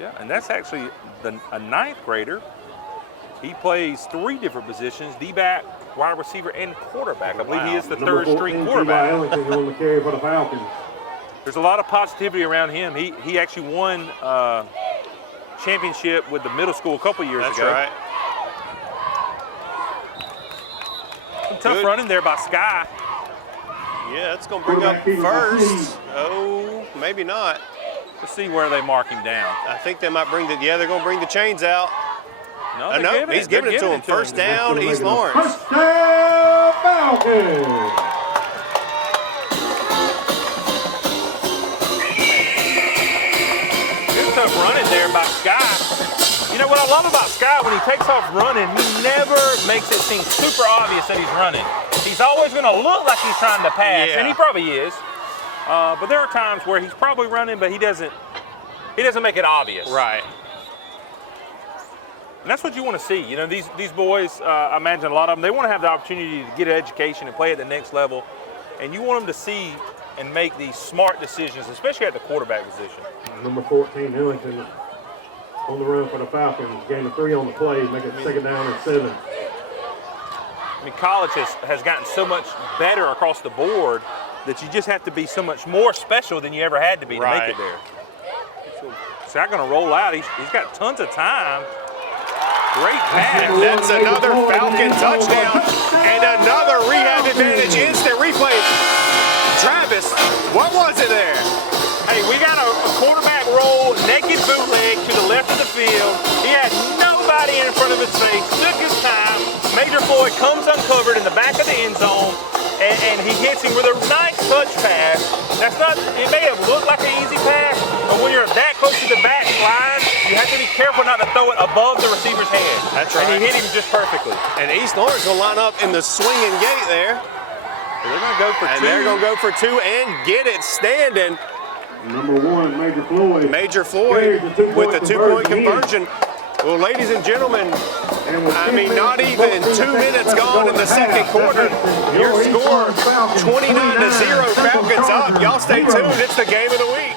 Yeah, and that's actually a ninth grader. He plays 3 different positions: D-back, wide receiver, and quarterback. I believe he is the third string quarterback. On the carry for the Falcons. There's a lot of positivity around him. He actually won championship with the middle school a couple years ago. That's right. Some tough running there by Sky. Yeah, it's going to bring up first. Oh, maybe not. Let's see where they mark him down. I think they might bring they're going to bring the chains out. No, he's giving it to him. First down, East Lawrence. First down, Falcons. Good tough running there by Sky. You know what I love about Sky, when he takes off running, he never makes it seem super obvious that he's running. He's always going to look like he's trying to pass, and he probably is. But there are times where he's probably running, but he doesn't make it obvious. Right. And that's what you want to see. You know, these boys, I imagine a lot of them, they want to have the opportunity to get an education and play at the next level. And you want them to see and make these smart decisions, especially at the quarterback position. Number 14, Ellington, on the run for the Falcons. Gain of 3 on the play, make it second down and 7. I mean, college has gotten so much better across the board that you just have to be so much more special than you ever had to be to make it there. So they're going to roll out. He's got tons of time. Great pass. And that's another Falcon touchdown and another rehab advantage. Instant replay. Travis, what was it there? Hey, we got a quarterback roll, naked bootleg to the left of the field. He had nobody in front of his face, took his time. Major Floyd comes uncovered in the back of the end zone, and he hits him with a nice touch pass. It may have looked like an easy pass, but when you're that close to the back line, you have to be careful not to throw it above the receiver's head. That's right. And he hit him just perfectly. And East Lawrence will line up in the swinging gate there. They're going to go for 2. And they're going to go for 2 and get it standing. Number 1, Major Floyd. Major Floyd with the 2-point conversion. Well, ladies and gentlemen, I mean, not even 2 minutes gone in the second quarter. Your score, 29-0, Falcons up. Y'all stay tuned. It's the game of the week.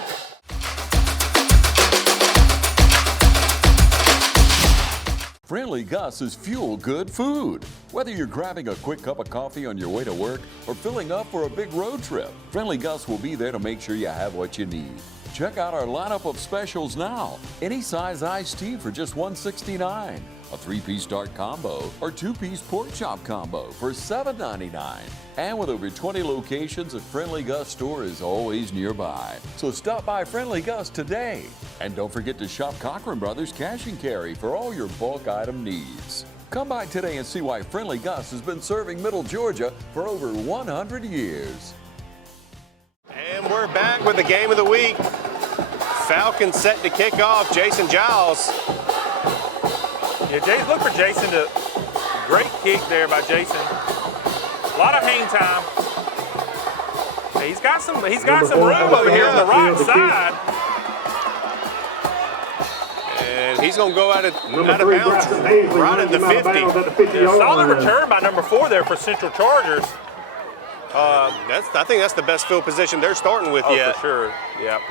Friendly Gus is fuel-good food. Whether you're grabbing a quick cup of coffee on your way to work or filling up for a big road trip, Friendly Gus will be there to make sure you have what you need. Check out our lineup of specials now. Any size iced tea for just $1.69. A 3-piece dark combo or 2-piece pork chop combo for $7.99. And with over 20 locations, a Friendly Gus store is always nearby. So stop by Friendly Gus today. And don't forget to shop Cochran Brothers Cash and Carry for all your bulk item needs. Come by today and see why Friendly Gus has been serving Middle Georgia for over 100 years. And we're back with the game of the week. Falcons set to kick off. Jason Giles. Yeah, look for Jason to great kick there by Jason. A lot of hang time. Hey, he's got some room over here on the right side. And he's going to go out of bounds right at the 50. Yeah, solid return by number 4 there for Central Chargers. I think that's the best field position they're starting with yet. For sure. Yep.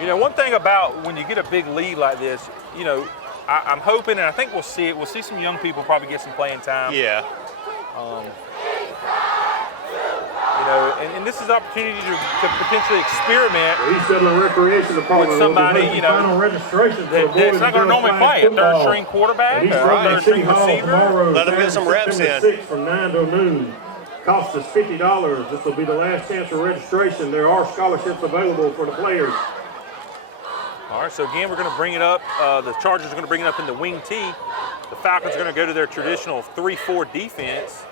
You know, one thing about when you get a big lead like this, you know, I'm hoping, and I think we'll see it. We'll see some young people probably get some playing time. Yeah. You know, and this is an opportunity to potentially experiment with somebody, you know, that's not going to normally play a third-string quarterback, a third-string receiver. Let him get some reps in. 6 from 9 to noon. Cost us $50. This will be the last chance for registration. There are scholarships available for the players. All right, so again, we're going to bring it up. The Chargers are going to bring it up in the wing tee. The Falcons are going to go to their traditional 3-4 defense.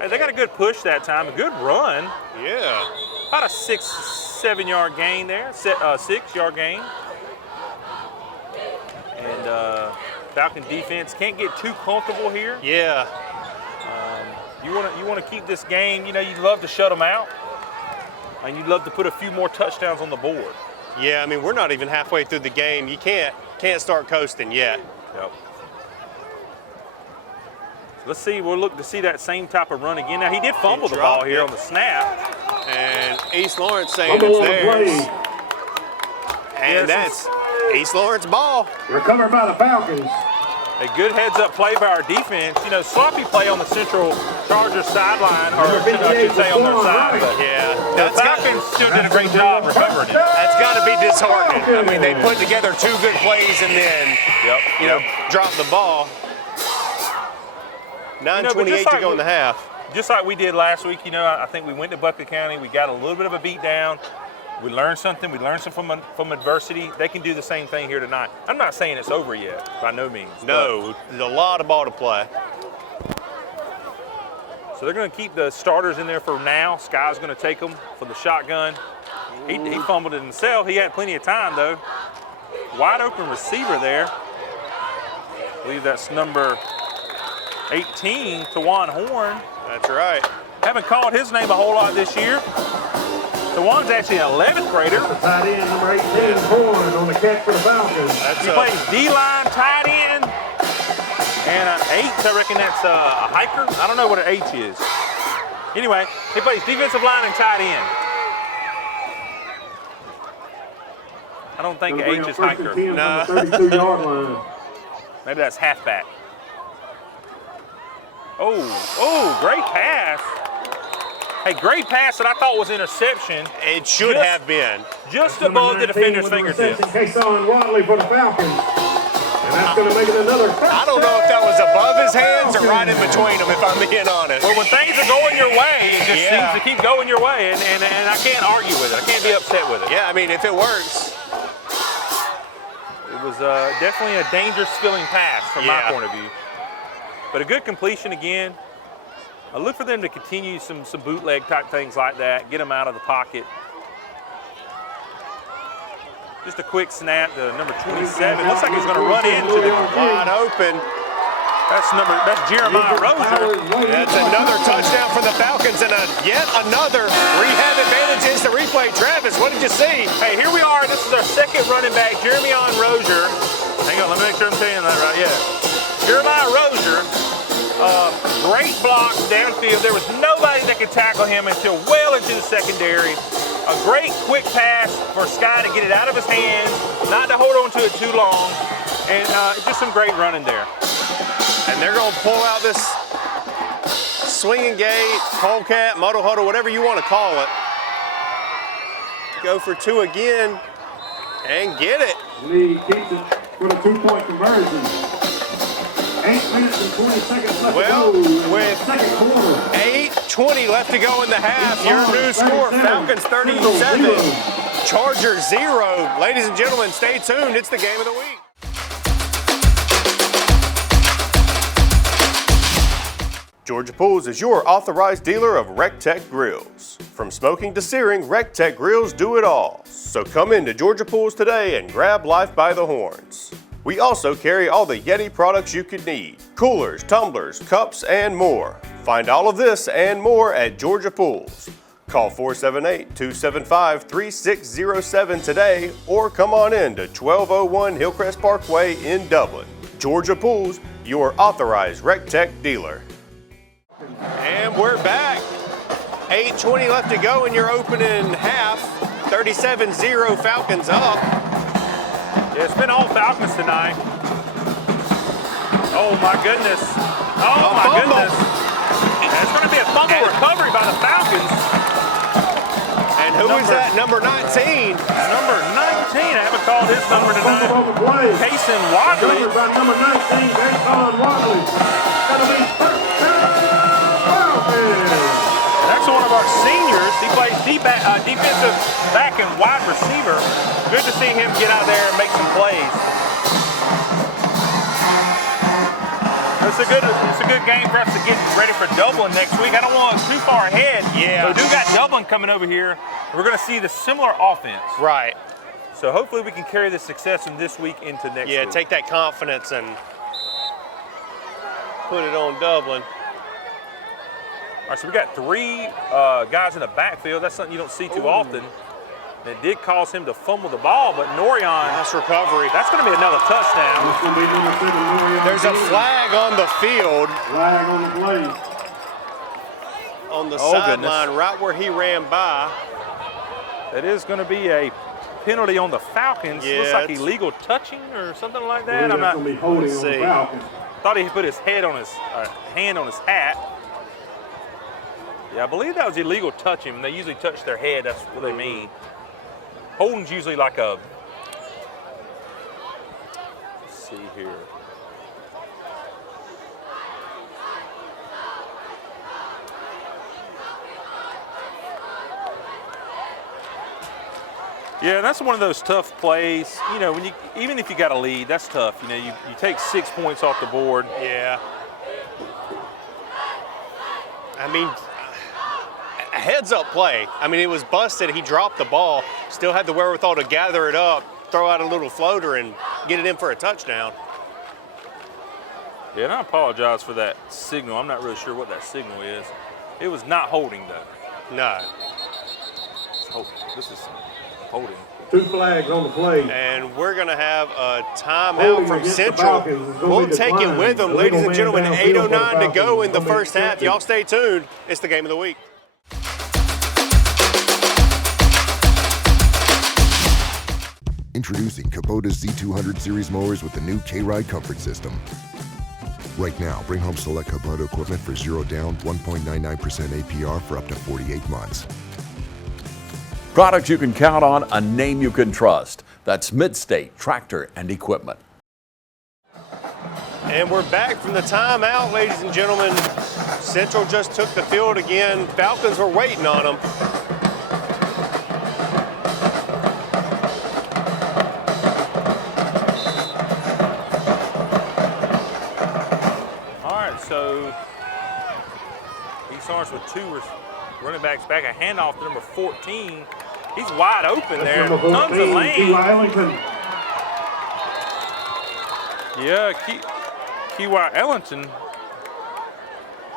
Hey, they got a good push that time, a good run. Yeah. About a 6-7 yard gain there, 6-yard gain. And Falcon defense can't get too comfortable here. Yeah. You want to keep this game. You know, you'd love to shut them out, and you'd love to put a few more touchdowns on the board. Yeah, I mean, we're not even halfway through the game. You can't start coasting yet. Yep. Let's see. We'll look to see that same type of run again. Now, he did fumble the ball here on the snap. And East Lawrence saying it's theirs. And that's East Lawrence ball. Recovered by the Falcons. A good heads-up play by our defense. You know, sloppy play on the Central Chargers sideline, or I should say on their side. But yeah, the Falcons still did a great job recovering it. That's got to be disheartening. I mean, they put together 2 good plays and then, drop the ball. 9:28 to go in the half. Just like we did last week, I think we went to Buckley County. We got a little bit of a beat down. We learned something. We learned something from adversity. They can do the same thing here tonight. I'm not saying it's over yet, by no means. No, there's a lot of ball to play. So they're going to keep the starters in there for now. Sky's going to take them for the shotgun. He fumbled it himself. He had plenty of time, though. Wide open receiver there. I believe that's number 18, Tawan Horn. That's right. Haven't called his name a whole lot this year. Tawan's actually an 11th grader. Tight end, number 18, Horn on the catch for the Falcons. He plays D-line, tight end, and an 8. I reckon that's a hiker. I don't know what an H is. Anyway, he plays defensive line and tight end. I don't think H is hiker. No. 32-yard line. Maybe that's halfback. Oh, great pass. Hey, great pass that I thought was interception. It should have been. Just above the defender's fingertips. Kason Watley for the Falcons. And that's going to make it another touchdown. I don't know if that was above his hands or right in between them, if I'm being honest. Well, when things are going your way, it just seems to keep going your way, and I can't argue with it. I can't be upset with it. Yeah, I mean, if it works. It was definitely a dangerous feeling pass from my point of view. But a good completion again. I look for them to continue some bootleg type things like that, get them out of the pocket. Just a quick snap to number 27. Looks like he's going to run into the wide open. That's Jeremiah Rozier. That's another touchdown for the Falcons and yet another rehab advantage is the replay. Travis, what did you see? Hey, here we are. This is our second running back, Jeremiah Rozier. Hang on, let me make sure I'm saying that right. Yeah. Jeremiah Rozier, great blocks downfield. There was nobody that could tackle him until well into the secondary. A great quick pass for Sky to get it out of his hands, not to hold on to it too long, and just some great running there. And they're going to pull out this swinging gate, polecat, moto huddle, whatever you want to call it. Go for 2 again and get it. Lee keeps it for the 2-point conversion. 8 minutes and 20 seconds left to go with second quarter. 8:20 left to go in the half. Your new score, Falcons 37, Chargers 0. Ladies and gentlemen, stay tuned. It's the game of the week. Georgia Pools is your authorized dealer of RecTech grills. From smoking to searing, RecTech grills do it all. So come into Georgia Pools today and grab life by the horns. We also carry all the Yeti products you could need. Coolers, tumblers, cups, and more. Find all of this and more at Georgia Pools. Call 478-275-3607 today or come on in to 1201 Hillcrest Parkway in Dublin. Georgia Pools, your authorized RecTech dealer. And we're back. 8:20 left to go in your opening half. 37-0 Falcons up. Yeah, it's been all Falcons tonight. Oh my goodness. Oh my goodness. And it's going to be a fumble recovery by the Falcons. And who is that? Number 19. Number 19. I haven't called his number tonight. Kason Watley. By number 19, Kason Watley. That'll be first down. That's one of our seniors. He plays defensive back and wide receiver. Good to see him get out there and make some plays. It's a good game for us to get ready for Dublin next week. I don't want us too far ahead. Yeah. But we do got Dublin coming over here. We're going to see the similar offense. Right. So hopefully we can carry the success from this week into next week. Yeah, take that confidence and put it on Dublin. All right, so we got 3 guys in the backfield. That's something you don't see too often. And it did cause him to fumble the ball, but Norion. Nice recovery. That's going to be another touchdown. There's a flag on the field. Flag on the play. On the sideline, right where he ran by. It is going to be a penalty on the Falcons. Yeah, looks like illegal touching or something like that. I'm not going to be holding on the Falcons. Thought he put his head on his hand on his hat. Yeah, I believe that was illegal touching. They usually touch their head. That's what they mean. Holding's usually like a. Let's see here. Yeah, that's one of those tough plays. You know, when even if you got a lead, that's tough. You know, you take 6 points off the board. Yeah. I mean, a heads-up play. I mean, it was busted. He dropped the ball, still had the wherewithal to gather it up, throw out a little floater, and get it in for a touchdown. Yeah, and I apologize for that signal. I'm not really sure what that signal is. It was not holding, though. No. This is holding. 2 flags on the play. And we're going to have a timeout from Central. We'll take it with them. Ladies and gentlemen, 8:09 to go in the first half. Y'all stay tuned. It's the game of the week. Introducing Kubota Z200 Series mowers with the new K-Ride comfort system. Right now, bring home select Kubota equipment for 0 down, 1.99% APR for up to 48 months. Products you can count on, a name you can trust. That's Midstate Tractor and Equipment. And we're back from the timeout, ladies and gentlemen. Central just took the field again. Falcons were waiting on them. All right, so East Orange with 2 running backs back. A handoff to number 14. He's wide open there. Tons of lane. Yeah, Key Ellington.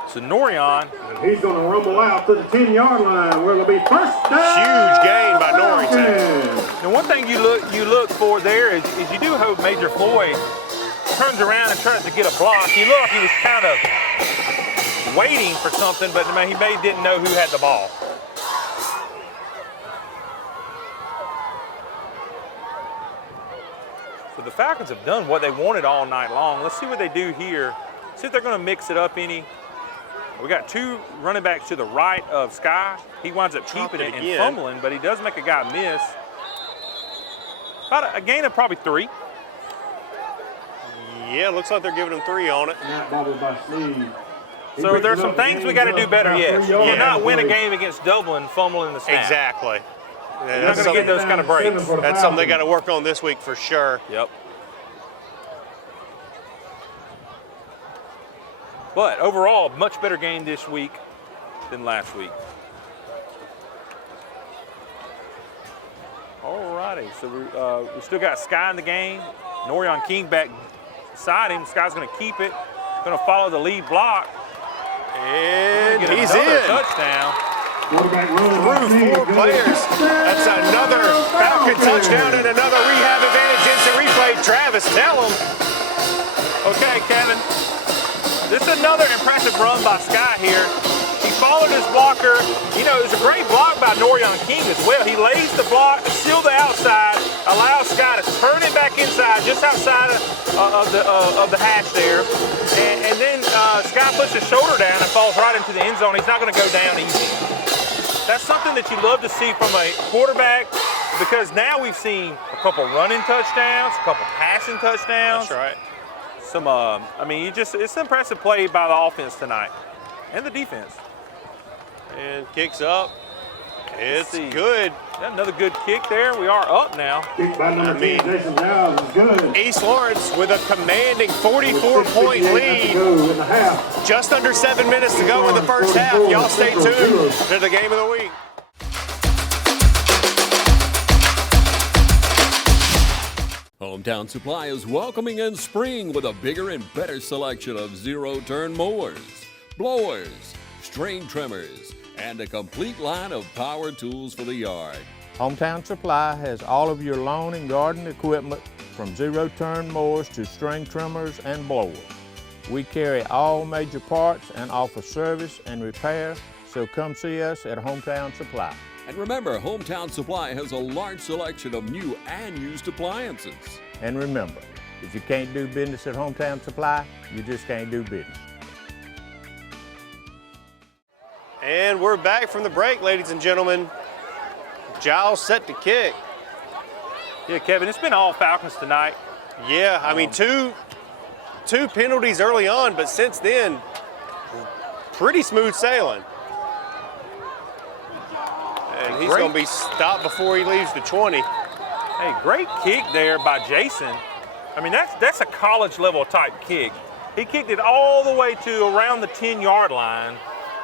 So Norion. And he's going to rumble out to the 10-yard line where it'll be first down. Huge gain by Norrington. Now, one thing you look for there is you do hope Major Floyd turns around and tries to get a block. He looked like he was kind of waiting for something, but he maybe didn't know who had the ball. So the Falcons have done what they wanted all night long. Let's see what they do here. See if they're going to mix it up any. We got 2 running backs to the right of Sky. He winds up keeping it and fumbling, but he does make a guy miss. About a gain of probably 3. Yeah, looks like they're giving him 3 on it. So there's some things we got to do better, yes. You cannot win a game against Dublin fumbling the snap. Exactly. You're not going to get those kind of breaks. That's something they got to work on this week for sure. Yep. But overall, much better game this week than last week. All righty, so we still got Sky in the game. Norion King back beside him. Sky's going to keep it. Going to follow the lead block. And he's in. Touchdown. Through 4 players. That's another Falcon touchdown and another rehab advantage. Instant replay. Travis, tell him. Okay, Kevin. This is another impressive run by Sky here. He followed his blocker. You know, it was a great block by Norion King as well. He lays the block, seals the outside, allows Sky to turn it back inside, just outside of the hash there. And then Sky puts his shoulder down and falls right into the end zone. He's not going to go down easy. That's something that you love to see from a quarterback, because now we've seen a couple running touchdowns, a couple passing touchdowns. That's right. It's an impressive play by the offense tonight and the defense. And kicks up. It's good. Another good kick there. We are up now. Kick by number 10, Jason Giles is good. East Lawrence with a commanding 44-point lead. Just under 7 minutes to go in the first half. Y'all stay tuned to the game of the week. Hometown Supply is welcoming in spring with a bigger and better selection of zero-turn mowers, blowers, string trimmers, and a complete line of power tools for the yard. Hometown Supply has all of your lawn and garden equipment, from zero-turn mowers to string trimmers and blowers. We carry all major parts and offer service and repair, so come see us at Hometown Supply. And remember, Hometown Supply has a large selection of new and used appliances. And remember, if you can't do business at Hometown Supply, you just can't do business. And we're back from the break, ladies and gentlemen. Giles set to kick. Yeah, Kevin, it's been all Falcons tonight. Yeah, I mean, two penalties early on, but since then, pretty smooth sailing. And he's going to be stopped before he leaves the 20. Hey, great kick there by Jason. I mean, that's a college level type kick. He kicked it all the way to around the 10-yard line.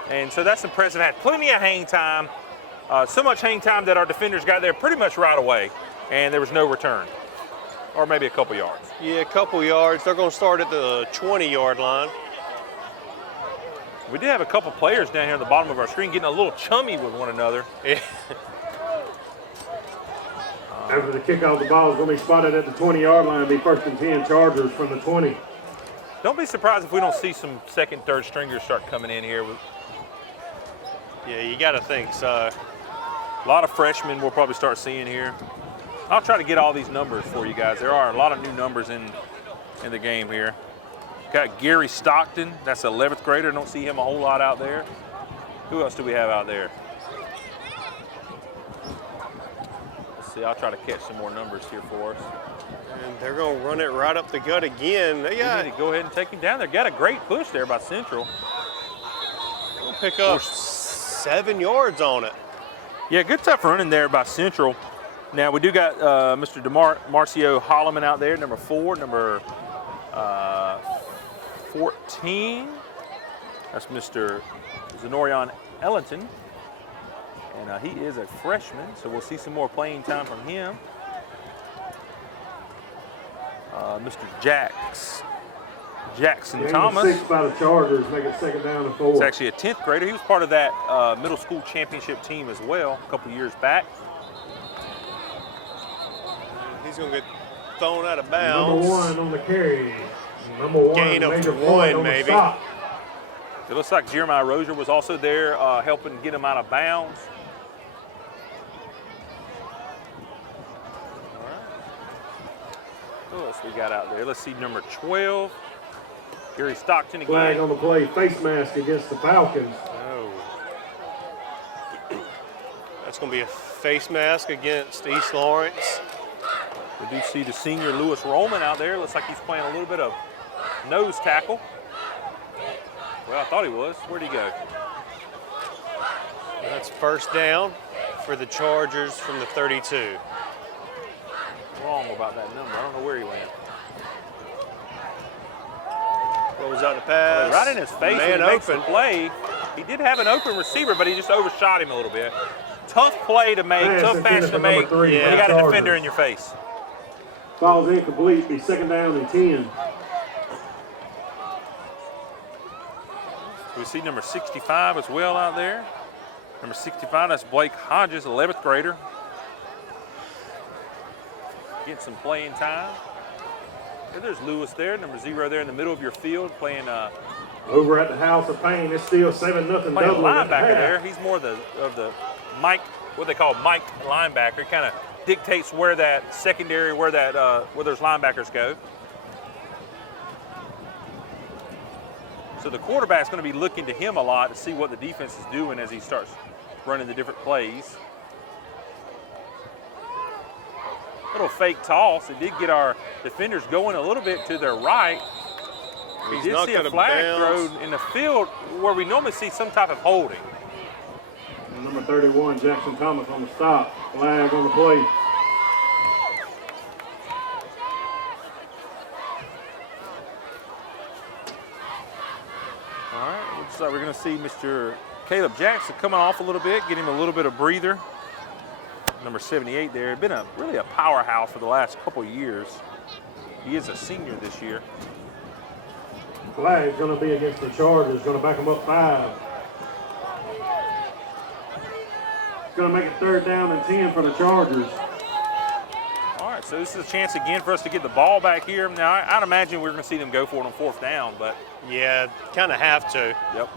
And so that's impressive. Had plenty of hang time. So much hang time that our defenders got there pretty much right away. And there was no return. Or maybe a couple yards. Yeah, a couple yards. They're going to start at the 20-yard line. We did have a couple players down here at the bottom of our screen getting a little chummy with one another. After the kickoff, the ball is going to be spotted at the 20-yard line. Be 1st and 10, Chargers from the 20. Don't be surprised if we don't see some second, third stringers start coming in here. Yeah, you got to think so. A lot of freshmen we'll probably start seeing here. I'll try to get all these numbers for you guys. There are a lot of new numbers in the game here. Got Gary Stockton, that's an 11th grader. Don't see him a whole lot out there. Who else do we have out there? Let's see, I'll try to catch some more numbers here for us. And they're going to run it right up the gut again. They got to go ahead and take him down there. Got a great push there by Central. We'll pick up 7 yards on it. Yeah, good tough running there by Central. Now we do got Mr. Marcio Holloman out there, number 4, number 14. That's Mr. Zenorion Ellington. And he is a freshman, so we'll see some more playing time from him. Mr. Jackson Thomas. 6 by the Chargers, make it 2nd down and 4. He's actually a 10th grader. He was part of that middle school championship team as well a couple years back. He's going to get thrown out of bounds. Number 1 on the carry. Number 1, gain of major 1 maybe. It looks like Jeremiah Rozier was also there helping get him out of bounds. All right. Who else we got out there? Let's see, number 12. Gary Stockton again. Flag on the play, face mask against the Falcons. Oh. That's going to be a face mask against East Lawrence. We do see the senior Lewis Roman out there. Looks like he's playing a little bit of nose tackle. Well, I thought he was. Where'd he go? That's 1st down for the Chargers from the 32. Wrong about that number. I don't know where he went. Rolls out the pass. Right in his face when he makes the play. He did have an open receiver, but he just overshot him a little bit. Tough play to make, tough pass to make when you got a defender in your face. Ball's incomplete, be 2nd down and 10. We see number 65 as well out there. Number 65, that's Blake Hodges, 11th grader. Getting some playing time. And there's Lewis there, number 0 there in the middle of your field, playing over at the House of Pain. It's still 7-0 Dublin. Linebacker there. He's more of the Mike, what they call Mike linebacker. Kind of dictates where that secondary, where those linebackers go. So the quarterback's going to be looking to him a lot to see what the defense is doing as he starts running the different plays. Little fake toss. It did get our defenders going a little bit to their right. We did see a flag thrown in the field where we normally see some type of holding. And number 31, Jackson Thomas on the stop. Flag on the play. All right, looks like we're going to see Mr. Caleb Jackson coming off a little bit, get him a little bit of breather. Number 78 there. Been really a powerhouse for the last couple of years. He is a senior this year. Flag's going to be against the Chargers. Going to back them up 5. It's going to make it 3rd down and 10 for the Chargers. All right, so this is a chance again for us to get the ball back here. Now, I'd imagine we're going to see them go for it on 4th down, but. Yeah, kind of have to. Yep.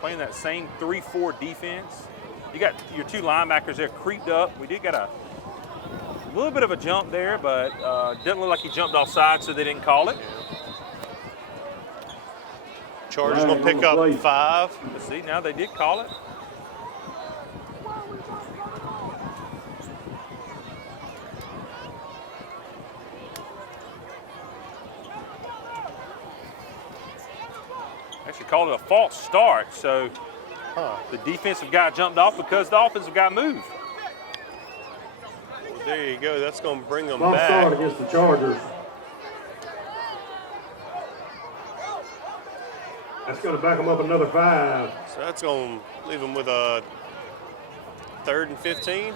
Playing that same 3-4 defense. You got your 2 linebackers there creeped up. We did got a little bit of a jump there, but didn't look like he jumped offside, so they didn't call it. Chargers going to pick up 5. Let's see, now they did call it. Actually called it a false start. So the defensive guy jumped off because the offensive guy moved. Well, there you go. That's going to bring them False back. start against the Chargers. That's going to back them up another 5. So that's going to leave them with a 3rd and 15.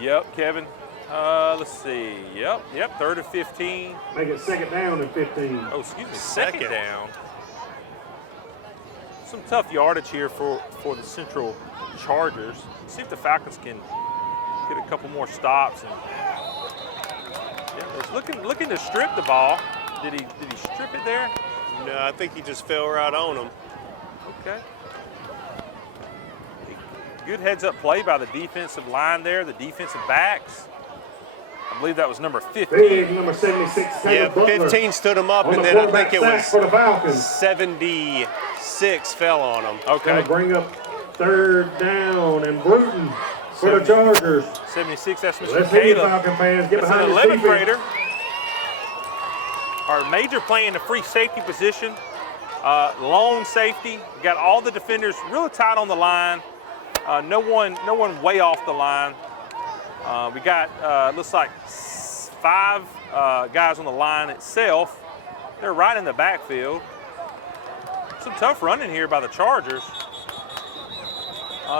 Yep, Kevin. Let's see. Yep, 3rd and 15. Make it 2nd down and 15. Oh, excuse me, 2nd down. Some tough yardage here for the Central Chargers. See if the Falcons can get a couple more stops. And it's looking to strip the ball. Did he strip it there? No, I think he just fell right on them. Okay. Good heads-up play by the defensive line there, the defensive backs. I believe that was number 15. Big number 76. Yeah, Butler. 15 stood him up, On and the then I think it quarterback was sack for the Falcons. 76 fell on him. Okay. Gonna bring up 3rd down and Bruton for the Chargers. 76, that's Mr. Let's hear you, Caleb. Falcon fans. Get That's behind an the 11th defense. grader. Our major playing the free safety position. Lone safety. We got all the defenders really tight on the line. No one way off the line. We got looks like 5 guys on the line itself. They're right in the backfield. Some tough running here by the Chargers.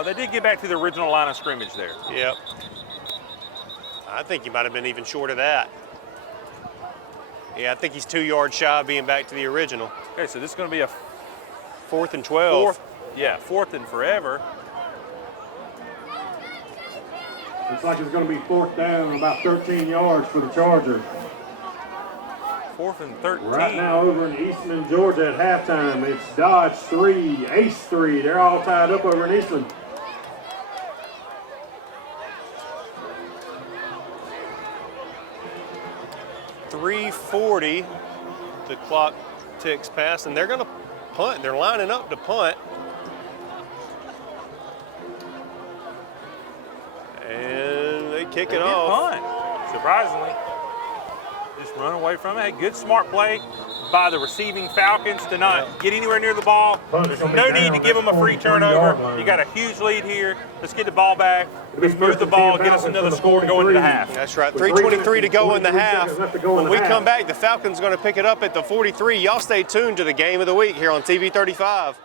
They did get back to the original line of scrimmage there. Yep. I think he might have been even short of that. Yeah, I think he's 2 yards shy of being back to the original. Okay, so this is going to be a 4th and 12. 4th and forever. Looks like it's going to be 4th down, about 13 yards for the Chargers. 4th and 13. Right now over in Eastman, Georgia at halftime, it's Dodge 3, Ace 3. They're all tied up over in Eastman. .340, the clock ticks past, and they're going to punt. They're lining up to punt. And they kick it off. Punt, surprisingly. Just run away from it. Hey, good smart play by the receiving Falcons to not get anywhere near the ball. There's no need to give them a free turnover. You got a huge lead here. Let's get the ball back. Let's move the ball, get us another score going into the half. That's right. 3:23 to go in the half. When we come back, the Falcons are going to pick it up at the 43. Y'all stay tuned to the game of the week here on TV 35.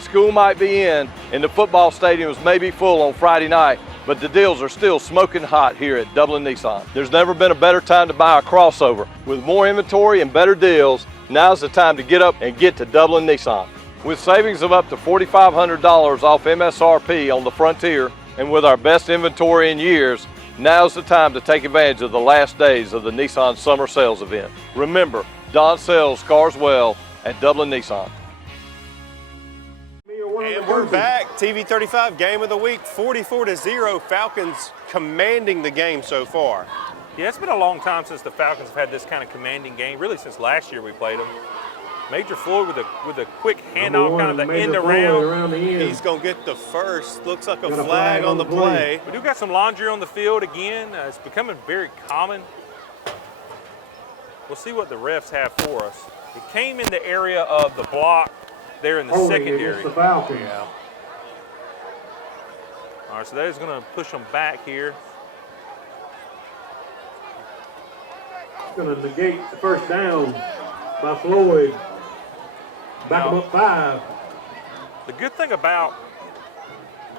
School might be in and the football stadiums may be full on Friday night, but the deals are still smoking hot here at Dublin Nissan. There's never been a better time to buy a crossover. With more inventory and better deals, now's the time to get up and get to Dublin Nissan. With savings of up to $4,500 off MSRP on the Frontier, and with our best inventory in years, now's the time to take advantage of the last days of the Nissan Summer Sales Event. Remember, Don sells cars well at Dublin Nissan. And we're back. TV 35 game of the week, 44-0. Falcons commanding the game so far. Yeah, it's been a long time since the Falcons have had this kind of commanding game. Really, since last year we played them. Major Floyd with a quick handoff, kind of the end around. He's gonna get the first. Looks like a flag on the play. We do got some laundry on the field again. It's becoming very common. We'll see what the refs have for us. It came in the area of the block there in the secondary. The Falcons. Yeah. All right, so that is going to push them back here. Going to negate the first down by Floyd. Back them up 5. The good thing about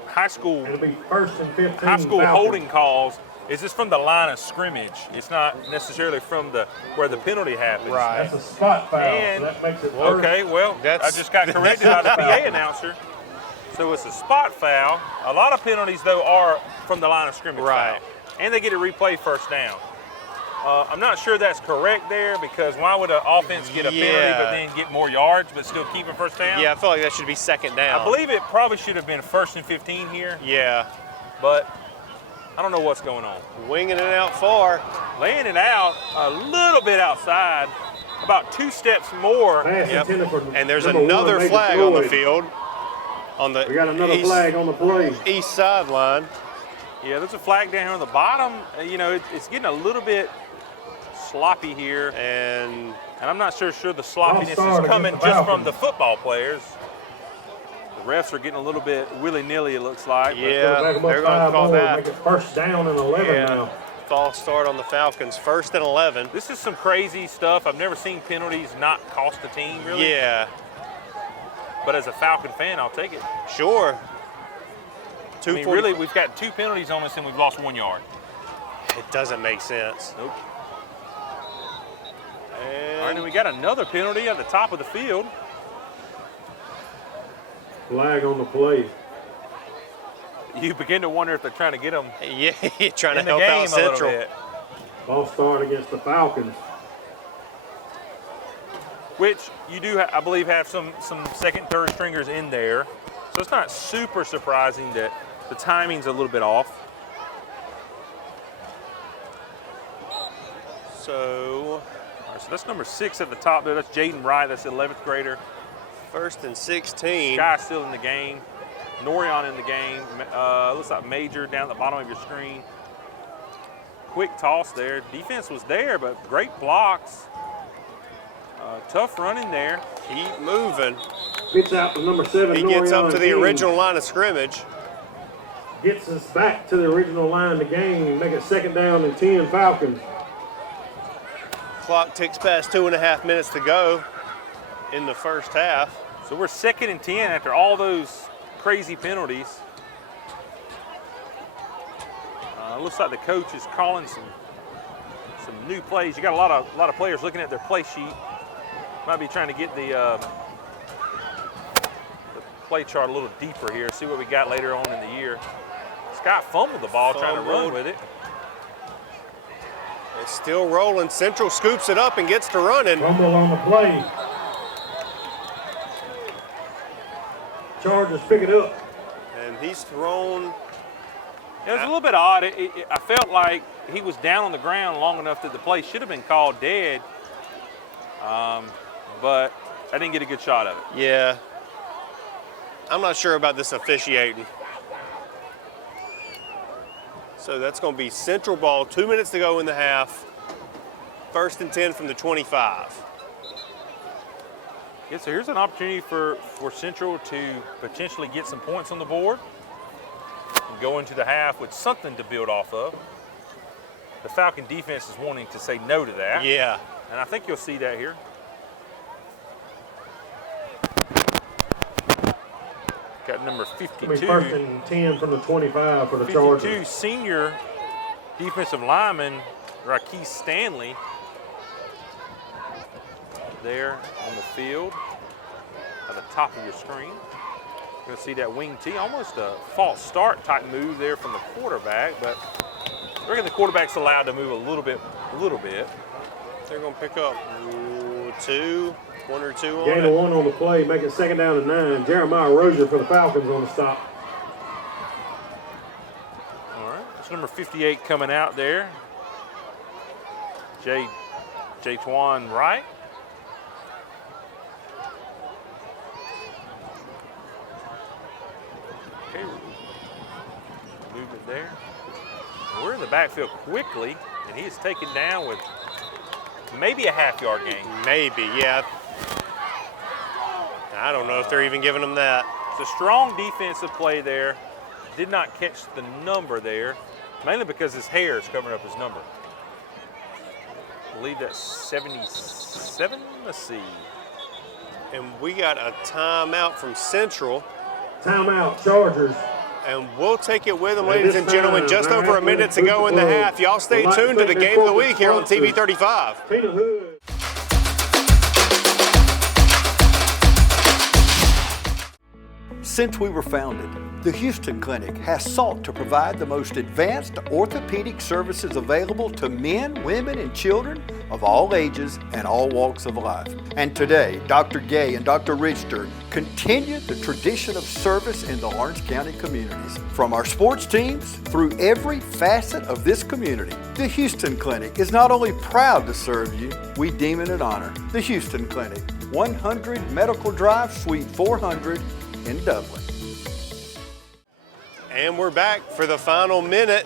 high school It'll be 1st and 15. Falcons. Holding calls is this from the line of scrimmage. It's not necessarily from where the penalty happens. Right. That's a spot foul. And, so that makes it okay, well, I just got corrected by the PA announcer. So it's a spot foul. A lot of penalties, though, are from the line of scrimmage foul. And they get a replay first down. I'm not sure that's correct there, because why would an offense get a penalty but then get more yards but still keep a first down? Yeah, I feel like that should be 2nd down. I believe it probably should have been 1st and 15 here. Yeah. But I don't know what's going on. Winging it out far. Laying it out a little bit outside, about 2 steps more. Yep. And there's another flag on the field. We got another flag on the play. East sideline. Yeah, there's a flag down here on the bottom. You know, it's getting a little bit sloppy here. And I'm not sure the sloppiness is coming just from the football players. The refs are getting a little bit willy-nilly, it looks like. Yeah, they're going to call that. Make it first down and 11 now. False start on the Falcons, 1st and 11. This is some crazy stuff. I've never seen penalties not cost a team, really. Yeah. But as a Falcon fan, I'll take it. Sure. I mean, really, we've got 2 penalties on us and we've lost 1 yard. It doesn't make sense. Nope. All right, and we got another penalty at the top of the field. Flag on the play. You begin to wonder if they're trying to get them. Yeah, trying to help out Central. False start against the Falcons. Which you do, I believe, have some second, third stringers in there. So it's not super surprising that the timing's a little bit off. So that's number 6 at the top there. That's Jaden Wright. That's the 11th grader. 1st and 16. Sky's still in the game. Norion in the game. Looks like Major down at the bottom of your screen. Quick toss there. Defense was there, but great blocks. Tough running there. Keep moving. Gets out to number 7. He gets up to the original line of scrimmage. Gets us back to the original line of the game. Make it 2nd down and 10 Falcons. Clock ticks past 2.5 minutes to go in the first half. So we're 2nd and 10 after all those crazy penalties. Looks like the coach is calling some new plays. You got a lot of players looking at their play sheet. Might be trying to get the play chart a little deeper here. See what we got later on in the year. Scott fumbled the ball trying to run with it. It's still rolling. Central scoops it up and gets to running. Fumble on the play. Chargers pick it up. And he's thrown. It was a little bit odd. I felt like he was down on the ground long enough that the play should have been called dead. But I didn't get a good shot of it. Yeah. I'm not sure about this officiating. So that's going to be Central ball, 2 minutes to go in the half. 1st and 10 from the 25. Yeah, so here's an opportunity for Central to potentially get some points on the board and go into the half with something to build off of. The Falcon defense is wanting to say no to that. Yeah. And I think you'll see that here. Got number 52. 1st and 10 from the 25 for the Chargers. 52 senior defensive lineman, Raquise Stanley, there on the field at the top of your screen. You're going to see that wing T, almost a false start type move there from the quarterback, but I reckon the quarterback's allowed to move a little bit. They're going to pick up 1 or 2 on Gain it. of 1 on the play, make it 2nd down and 9. Jeremiah Rozier for the Falcons on the stop. All right, that's number 58 coming out there. Jaytwan Wright. Okay, movement there. And we're in the backfield quickly, and he is taken down with maybe a half-yard gain. Maybe, yeah. I don't know if they're even giving him that. It's a strong defensive play there. Did not catch the number there, mainly because his hair is covering up his number. I believe that's 77. Let's see. And we got a timeout from Central. Timeout, Chargers. And we'll take it with them, ladies and gentlemen. Just over a minute to go in the half. Y'all stay tuned to the Game of the Week here on TV 35. Since we were founded, the Houston Clinic has sought to provide the most advanced orthopedic services available to men, women, and children of all ages and all walks of life. And today, Dr. Gay and Dr. Richter continue the tradition of service in the Orange County communities. From our sports teams through every facet of this community, the Houston Clinic is not only proud to serve you, we deem it an honor. The Houston Clinic, 100 Medical Drive, Suite 400 in Dublin. And we're back for the final minute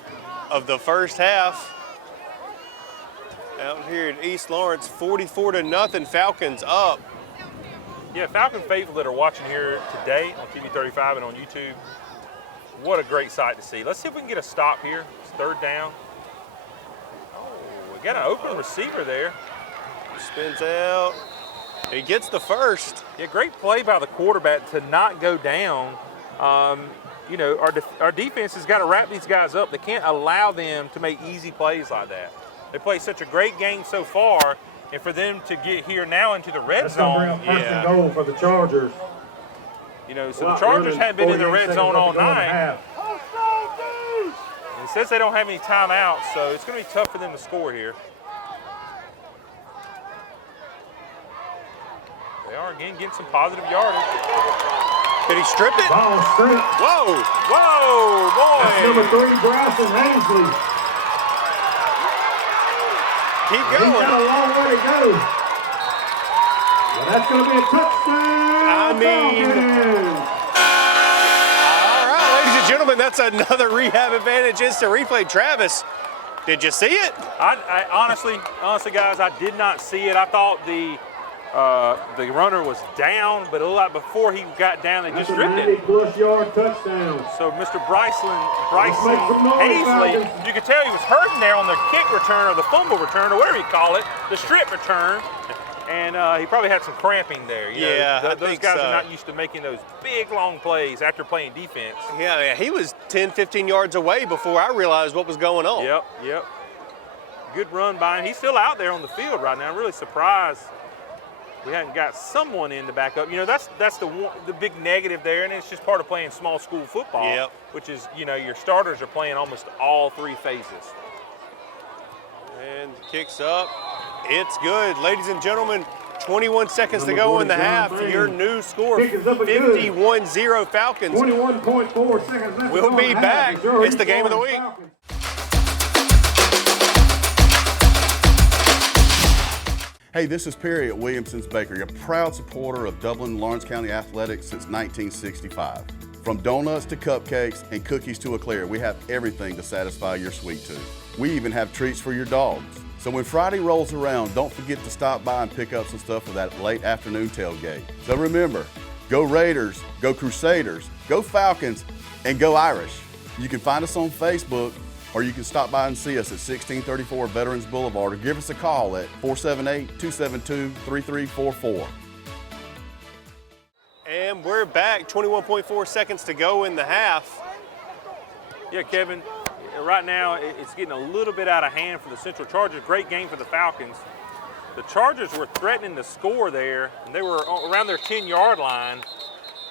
of the first half Out here at East Lawrence, 44-0, Falcons up. Yeah, Falcon faithful that are watching here today on TV 35 and on YouTube, what a great sight to see. Let's see if we can get a stop here. It's third down. Oh, we got an open receiver there. Spins out. He gets the first. Yeah, great play by the quarterback to not go down. You know, our defense has got to wrap these guys up. They can't allow them to make easy plays like that. They played such a great game so far, and for them to get here now into the red zone, First and goal for the Chargers. You know, so the Chargers haven't been in the red zone all night. It says they don't have any timeouts, so it's going to be tough for them to score here. They are, again, getting some positive yardage. Did he strip it? Ball stripped. Whoa! Whoa, boy! That's number 3, Bryson Hazley. Keep He's going. got a long way to go. Well, that's going to be a touchdown. I mean, all right, ladies and gentlemen, that's another rehab advantage instant replay. Travis, did you see it? I honestly, guys, I did not see it. I thought the runner was down, but it looked like before he got down, they just stripped it. 90-plus yard touchdown. So Mr. Bryson Hazley, you could tell he was hurting there on the kick return or the fumble return or whatever you call it, the strip return, and he probably had some cramping there. You know, those guys are not used to making those big, long plays after playing defense. Yeah, he was 10, 15 yards away before I realized what was going on. Yep. Good run by him. He's still out there on the field right now. I'm really surprised we hadn't got someone in to back up. You know, that's the big negative there, and it's just part of playing small school football, which is, you know, your starters are playing almost all 3 phases. And kicks up. It's good. Ladies and gentlemen, 21 seconds to go in the half. Your new score, 51-0 Falcons. 21.4 seconds left. We'll be back. It's the game of the week. Hey, this is Perry at Williamson's Bakery, a proud supporter of Dublin Lawrence County athletics since 1965. From donuts to cupcakes and cookies to eclair, we have everything to satisfy your sweet tooth. We even have treats for your dogs. So when Friday rolls around, don't forget to stop by and pick up some stuff for that late afternoon tailgate. So remember, go Raiders, go Crusaders, go Falcons, and go Irish. You can find us on Facebook, or you can stop by and see us at 1634 Veterans Boulevard, or give us a call at 478-272-3344. And we're back, 21.4 seconds to go in the half. Yeah, Kevin, right now it's getting a little bit out of hand for the Central Chargers. Great game for the Falcons. The Chargers were threatening to score there, and they were around their 10-yard line,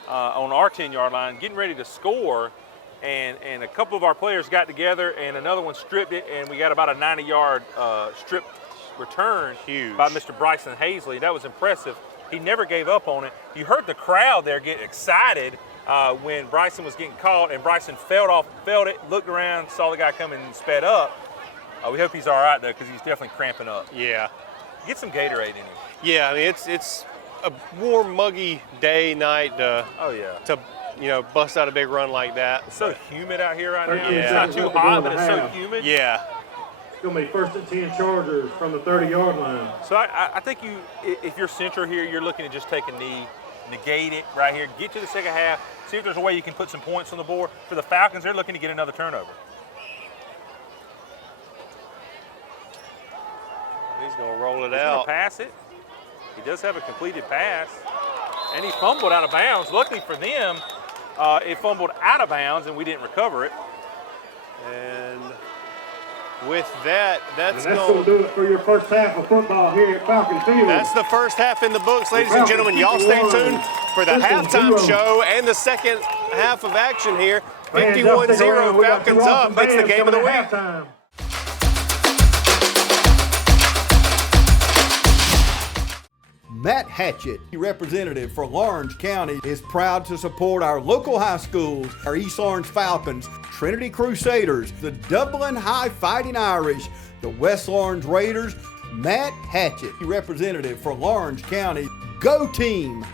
on our 10-yard line, getting ready to score. And a couple of our players got together, and another one stripped it, and we got about a 90-yard strip return by Mr. Bryson Hazley. That was impressive. He never gave up on it. You heard the crowd there get excited when Bryson was getting caught, and Bryson felt it, looked around, saw the guy coming and sped up. We hope he's all right, though, because he's definitely cramping up. Yeah. Get some Gatorade in him. Yeah, I mean, it's a warm, muggy day, night to bust out a big run like that. It's so humid out here right now. Yeah. It's not too hot, but it's so humid. Yeah. It's going to be 1st and 10 Chargers from the 30-yard line. So I think if you're Central here, you're looking to just take a knee, negate it right here, get to the second half, see if there's a way you can put some points on the board. For the Falcons, they're looking to get another turnover. He's going to roll it He's out. Going to pass it. He does have a completed pass. And he fumbled out of bounds. Luckily for them, it fumbled out of bounds and we didn't recover it. And with that, that's going to do it for your first half of football here at Falcon Field. That's the first half in the books, ladies and gentlemen. Y'all stay tuned for the halftime show and the second half of action here. 51-0 Falcons up. It's the game of the week. Matt Hatchett, representative for Lawrence County, is proud to support our local high schools, our East Lawrence Falcons, Trinity Crusaders, the Dublin High Fighting Irish, the West Lawrence Raiders. Matt Hatchett, representative for Lawrence County. Go team!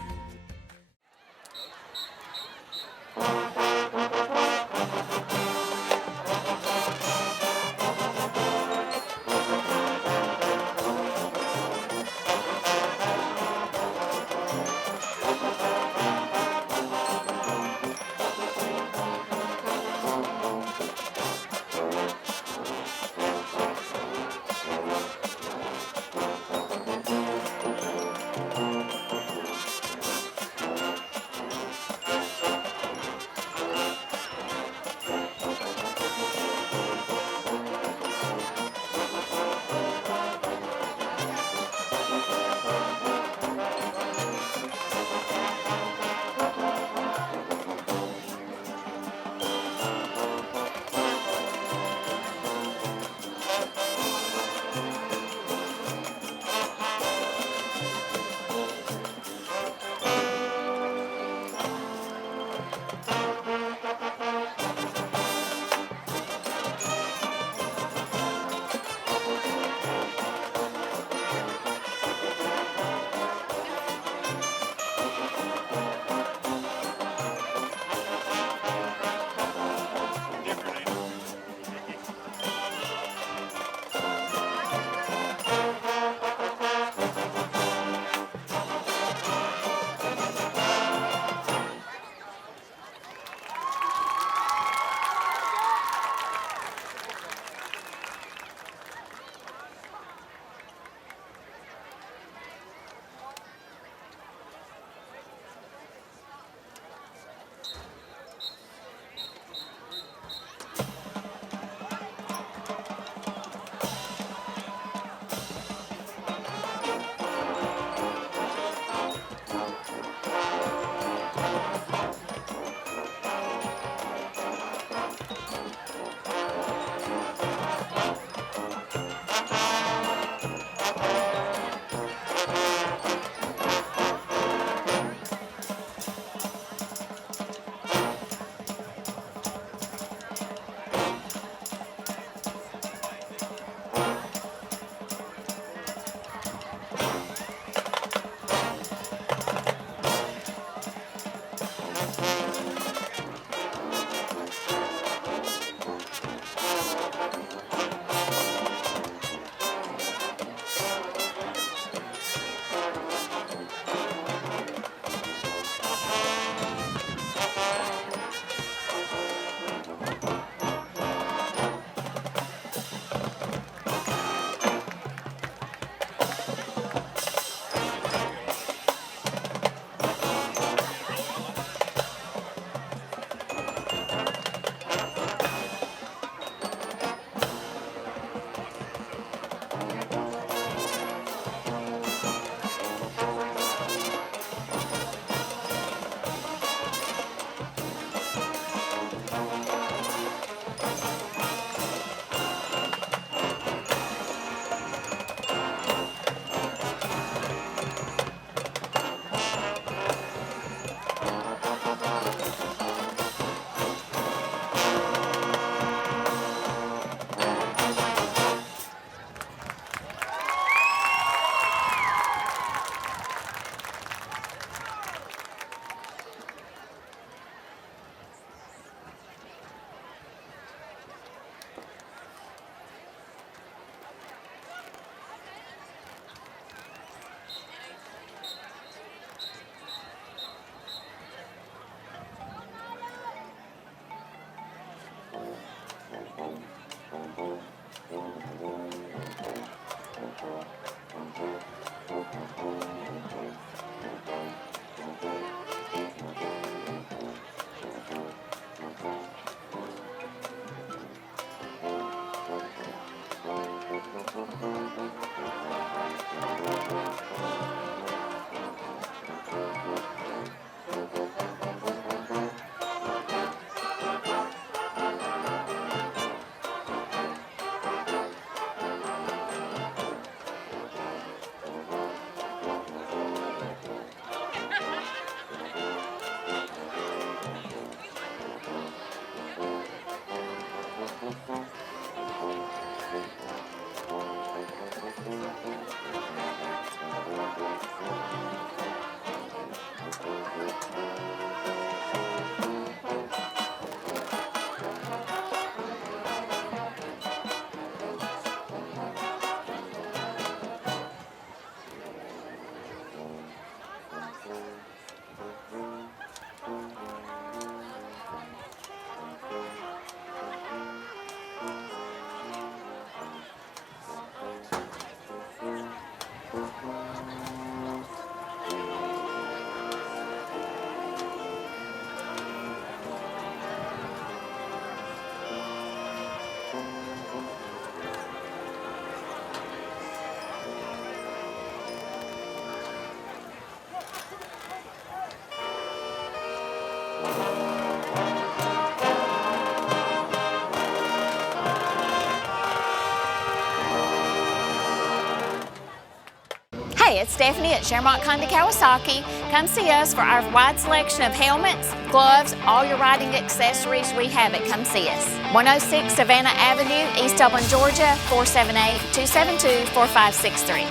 it's Stephanie at Shermont Honda Kawasaki. Come see us for our wide selection of helmets, gloves, all your riding accessories. We have it. Come see us. 106 Savannah Avenue, East Dublin, Georgia, 478-272-4563.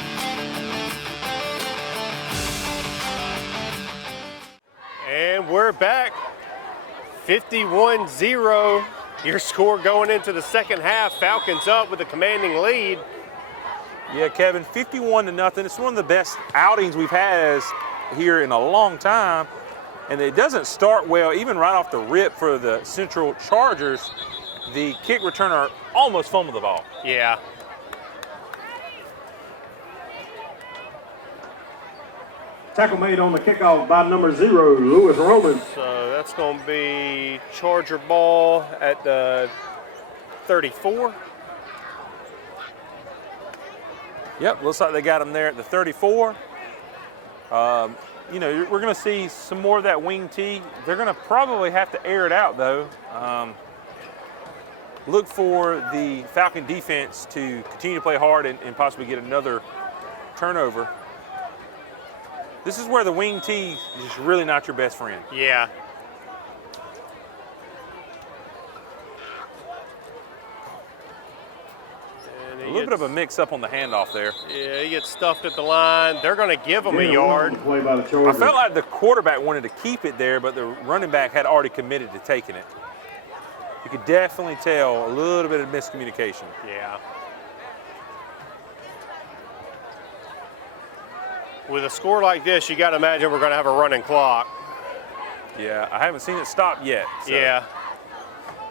And we're back. 51-0. Your score going into the second half. Falcons up with a commanding lead. Yeah, Kevin, 51-0. It's one of the best outings we've had here in a long time. And it doesn't start well, even right off the rip for the Central Chargers. The kick returner almost fumbled the ball. Yeah. Tackle made on the kickoff by number 0, Lewis Roman. So that's going to be Charger ball at the 34. Yep, looks like they got him there at the 34. You know, we're going to see some more of that wing tee. They're going to probably have to air it out, though. Look for the Falcon defense to continue to play hard and possibly get another turnover. This is where the wing tee is just really not your best friend. Yeah. A little bit of a mix-up on the handoff there. Yeah, he gets stuffed at the line. They're going to give him a yard. I felt like the quarterback wanted to keep it there, but the running back had already committed to taking it. You could definitely tell a little bit of miscommunication. Yeah. With a score like this, you got to imagine we're going to have a running clock. Yeah, I haven't seen it stop yet. So yeah.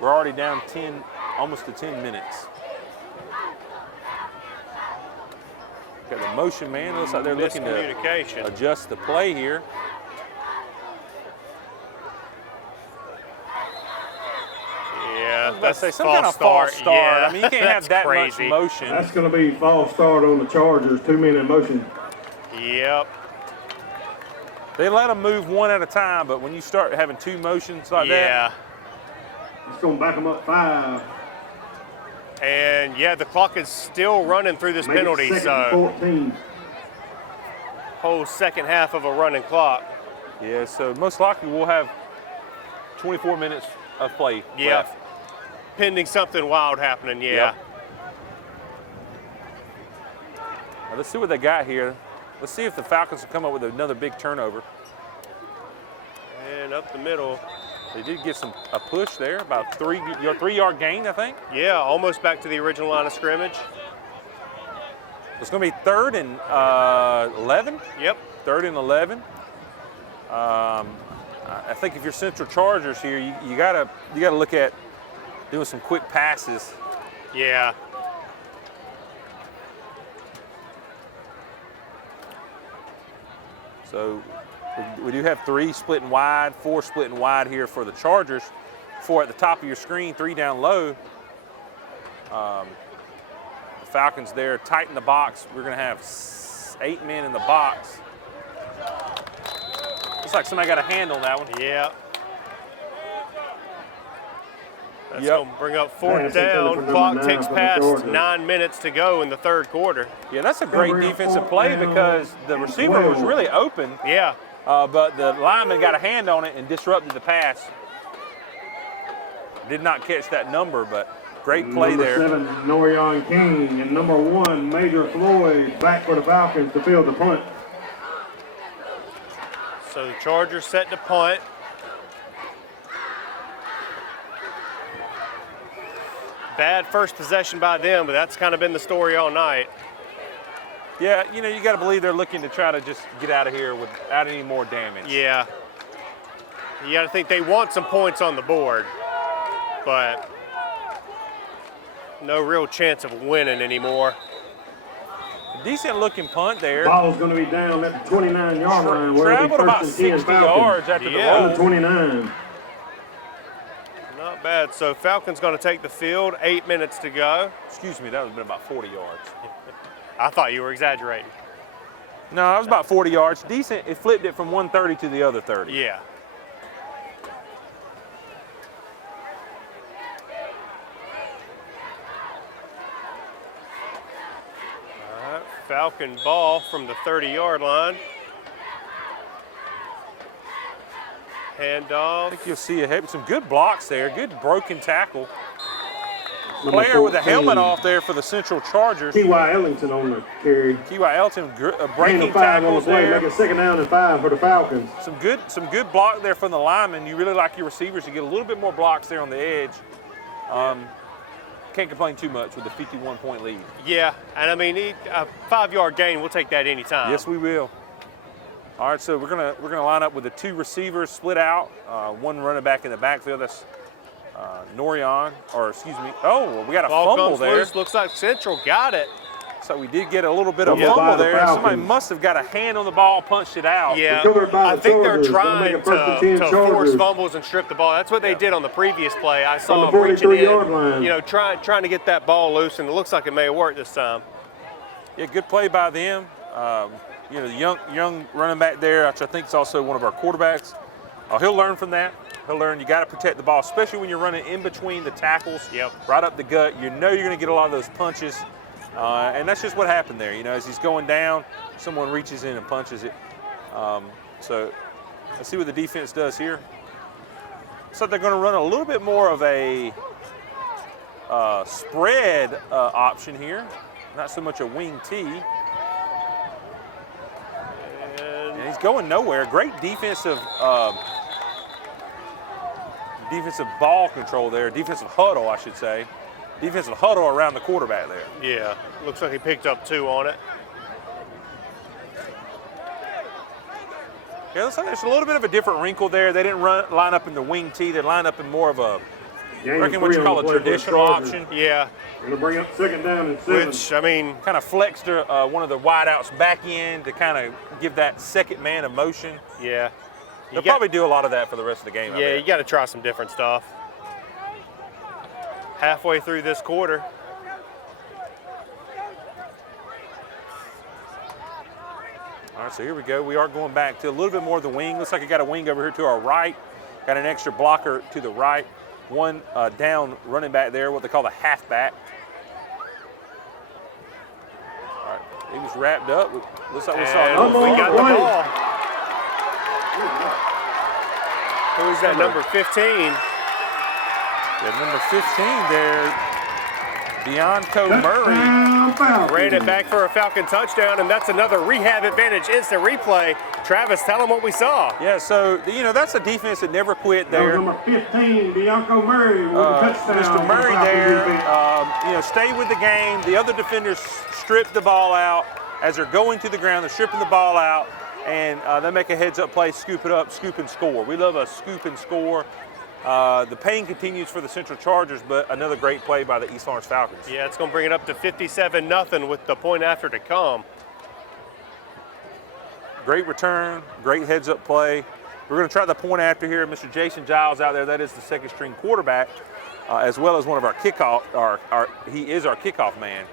We're already down 10, almost to 10 minutes. Got the motion man. Looks like they're looking to adjust the play here. Yeah, that's some kind of false start. Yeah, I mean, you can't have that much motion. That's going to be false start on the Chargers, 2 men in motion. Yep. They let them move one at a time, but when you start having 2 motions like that. It's going to back them up 5. And yeah, the clock is still running through this penalty, so 14. Whole second half of a running clock. Yeah, so most likely we'll have 24 minutes of play left. Pending something wild happening, yeah. Yep. Now, let's see what they got here. Let's see if the Falcons will come up with another big turnover. And up the middle. They did get a push there, about 3-yard gain, I think. Yeah, almost back to the original line of scrimmage. It's going to be 3rd and 11. Yep. 3rd and 11. I think if you're Central Chargers here, you gotta look at doing some quick passes. Yeah. So we do have 3 splitting wide, 4 splitting wide here for the Chargers. 4 at the top of your screen, 3 down low. The Falcons there tighten the box. We're going to have 8 men in the box. Looks like somebody got a hand on that one. Yeah. That's going to bring up 4th down. Clock ticks past 9 minutes to go in the 3rd quarter. Yeah, that's a great defensive play because the receiver was really open. Yeah. But the lineman got a hand on it and disrupted the pass. Did not catch that number, but great play there. Number 7, Norion King, and number 1, Major Floyd, back for the Falcons to field the punt. So the Chargers set to punt. Bad first possession by them, but that's kind of been the story all night. Yeah, you know, you got to believe they're looking to try to just get out of here without any more damage. Yeah. You got to think they want some points on the board, but no real chance of winning anymore. Decent looking punt there. Ball's going to be down at the 29-yard line. Traveled about 60 yards after the roll. 29. Not bad. So Falcons going to take the field. 8 minutes to go. Excuse me, that would have been about 40 yards. I thought you were exaggerating. No, it was about 40 yards. Decent. It flipped it from one 30 to the other 30. Yeah. All right, Falcon ball from the 30-yard line. Handoff. I think you'll see some good blocks there, good broken tackle. Player with a helmet off there for the Central Chargers. T.Y. Ellington on the carry. T.Y. Ellington breaking tackles there. Make it 2nd down and 5 for the Falcons. Some good block there from the linemen. You really like your receivers to get a little bit more blocks there on the edge. Can't complain too much with the 51-point lead. Yeah, and I mean a 5-yard gain, we'll take that anytime. Yes, we will. All right, so we're gonna line up with the 2 receivers split out, 1 running back in the backfield. That's Norion, or excuse me. Oh, we got a ball fumble comes there. Loose. Looks like Central got it. So we did get a little bit of fumble there. Somebody must have got a hand on the ball, punched it out. Yeah, I think they're trying to force fumbles and strip the ball. That's what they did on the previous play. I saw them reaching in, trying to get that ball loose, and it looks like it may have worked this time. Yeah, good play by them. The young running back there, which I think is also one of our quarterbacks. He'll learn from that. He'll learn you got to protect the ball, especially when you're running in between the tackles, right up the gut. You know you're going to get a lot of those punches, and that's just what happened there. As he's going down, someone reaches in and punches it. So let's see what the defense does here. So they're going to run a little bit more of a spread option here, not so much a wing T. And he's going nowhere. Great defensive ball control there, defensive huddle, I should say. Defensive huddle around the quarterback there. Yeah, looks like he picked up 2 on it. Yeah, looks like there's a little bit of a different wrinkle there. They didn't line up in the wing T. They line up in more of a, I reckon what you call a traditional option. Yeah. Going to bring up 2nd down and 7. Which, I mean, kind of flexed one of the wideouts back in to kind of give that second man a motion. Yeah. They'll probably do a lot of that for the rest of the game. Yeah, you got to try some different stuff. Halfway through this quarter. All right, so here we go. We are going back to a little bit more of the wing. Looks like we got a wing over here to our right. Got an extra blocker to the right. 1 down running back there, what they call the halfback. All right, he was wrapped up. Looks like we saw him. We got the ball. Who's that, number 15? Yeah, number 15 there, Deonco Murray. Ran it back for a Falcon touchdown, and that's another rehab advantage instant replay. Travis, tell them what we saw. Yeah, so, that's a defense that never quit there. Number 15, Deonco Murray with the touchdown. Mr. Murray there, stayed with the game. The other defenders stripped the ball out. As they're going to the ground, they're stripping the ball out, and they make a heads-up play, scoop it up, scoop and score. We love a scoop and score. The pain continues for the Central Chargers, but another great play by the East Lawrence Falcons. Yeah, it's going to bring it up to 57-0 with the point after to come. Great return, great heads-up play. We're going to try the point after here. Mr. Jason Giles out there, that is the 2nd-string quarterback, as well as one of our kickoff. He is our kickoff man.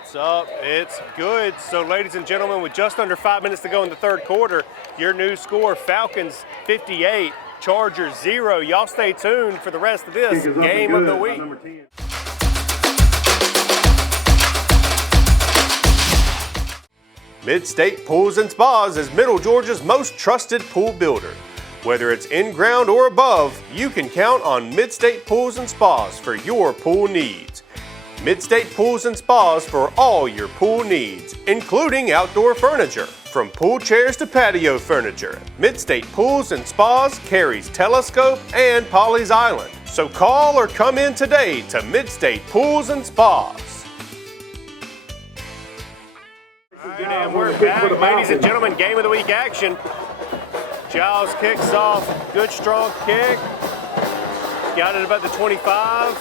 It's up, it's good. So ladies and gentlemen, with just under 5 minutes to go in the 3rd quarter, your new score, Falcons 58, Chargers 0. Y'all stay tuned for the rest of this game of the week. Mid-State Pools and Spas is Middle Georgia's most trusted pool builder. Whether it's in-ground or above, you can count on Mid-State Pools and Spas for your pool needs. Mid-State Pools and Spas for all your pool needs, including outdoor furniture. From pool chairs to patio furniture, Mid-State Pools and Spas carries Telescope and Polly's Island. So call or come in today to Mid-State Pools and Spas. All right, and we're back, ladies and gentlemen, game of the week action. Giles kicks off, good strong kick. Got it about the 25.